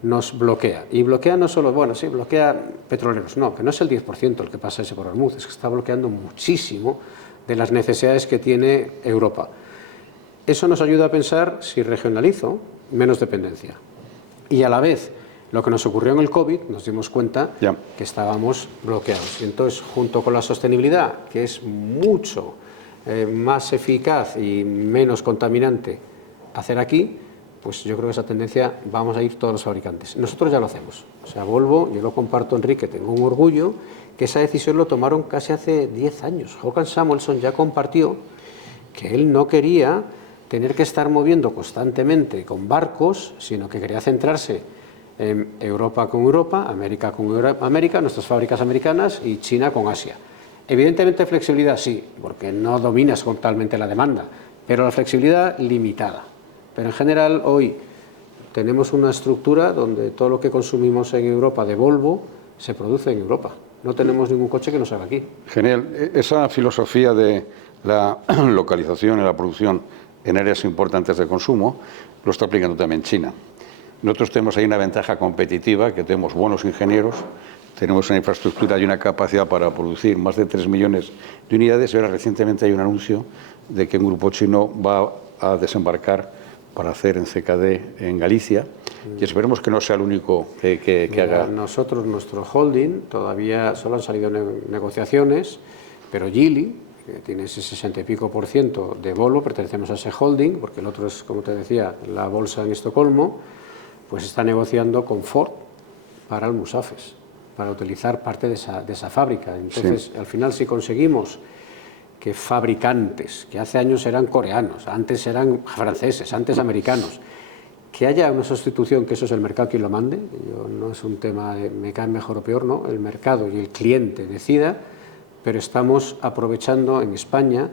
nos bloquea. Y bloquea no solo, bueno, sí, bloquea petroleros, no, que no es el 10% el que pasa ese por Hormuz, es que está bloqueando muchísimo de las necesidades que tiene Europa. Eso nos ayuda a pensar, si regionalizo, menos dependencia. Y a la vez, lo que nos ocurrió en el COVID, nos dimos cuenta que estábamos bloqueados. Y entonces, junto con la sostenibilidad, que es mucho más eficaz y menos contaminante hacer aquí, pues yo creo que esa tendencia vamos a ir todos los fabricantes. Nosotros ya lo hacemos. O sea, Volvo, yo lo comparto, Enrique, tengo un orgullo, que esa decisión lo tomaron casi hace 10 años. Håkan Samuelsson ya compartió que él no quería tener que estar moviendo constantemente con barcos, sino que quería centrarse en Europa con Europa, América con América, nuestras fábricas americanas, y China con Asia. Evidentemente flexibilidad sí, porque no dominas totalmente la demanda, pero la flexibilidad limitada. Pero en general hoy tenemos una estructura donde todo lo que consumimos en Europa de Volvo se produce en Europa. No tenemos ningún coche que no salga aquí. Genial. Esa filosofía de la localización y la producción en áreas importantes de consumo lo está aplicando también China. Nosotros tenemos ahí una ventaja competitiva, que tenemos buenos ingenieros, tenemos una infraestructura y una capacidad para producir más de 3 millones de unidades, y ahora recientemente hay un anuncio de que un grupo chino va a desembarcar para hacer en CKD en Galicia, y esperemos que no sea el único que haga. Nosotros, nuestro holding, todavía solo han salido negociaciones, pero Geely, que tiene ese 60 y pico % de Volvo, pertenecemos a ese holding, porque el otro es, como te decía, la bolsa en Estocolmo, pues está negociando con Ford para el Musafes, para utilizar parte de esa fábrica. Entonces, al final, si conseguimos que fabricantes, que hace años eran coreanos, antes eran franceses, antes americanos, que haya una sustitución, que eso es el mercado quien lo mande, no es un tema de me cae mejor o peor, no, el mercado y el cliente decida, pero estamos aprovechando en España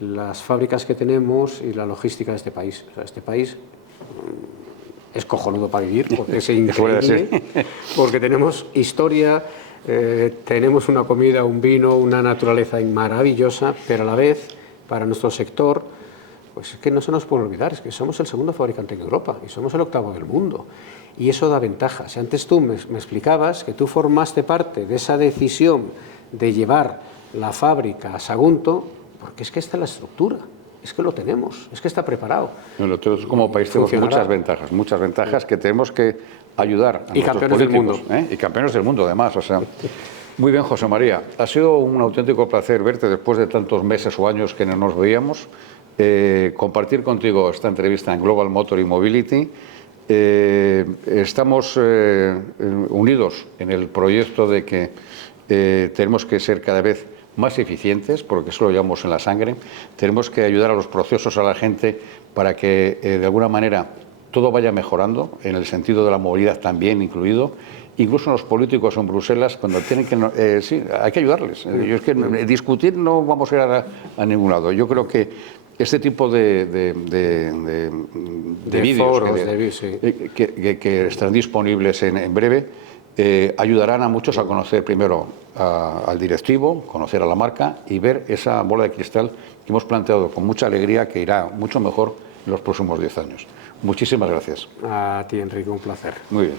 las fábricas que tenemos y la logística de este país. O sea, este país es cojonudo para vivir, porque es increíble, porque tenemos historia, tenemos una comida, un vino, una naturaleza maravillosa, pero a la vez, para nuestro sector, pues es que no se nos puede olvidar, es que somos el segundo fabricante en Europa y somos el 8º del mundo. Y eso da ventajas. Si antes tú me explicabas que tú formaste parte de esa decisión de llevar la fábrica a Sagunto, porque es que esta es la estructura. Es que lo tenemos, es que está preparado. Nosotros como país tenemos muchas ventajas que tenemos que ayudar a y campeones del mundo. Y campeones del mundo, además. O sea, muy bien, José María. Ha sido un auténtico placer verte después de tantos meses o años que no nos veíamos. Compartir contigo esta entrevista en Global Motor y Mobility. Estamos unidos en el proyecto de que tenemos que ser cada vez más eficientes, porque eso lo llevamos en la sangre. Tenemos que ayudar a los procesos, a la gente, para que de alguna manera todo vaya mejorando, en el sentido de la movilidad también incluido. Incluso los políticos en Bruselas, cuando tienen que... sí, hay que ayudarles. Yo es que discutir no vamos a ir a ningún lado. Yo creo que este tipo de vídeos que estarán disponibles en breve ayudarán a muchos a conocer primero al directivo, conocer a la marca y ver esa bola de cristal que hemos planteado con mucha alegría, que irá mucho mejor en los próximos 10 años. Muchísimas gracias. A ti, Enrique, un placer. Muy bien.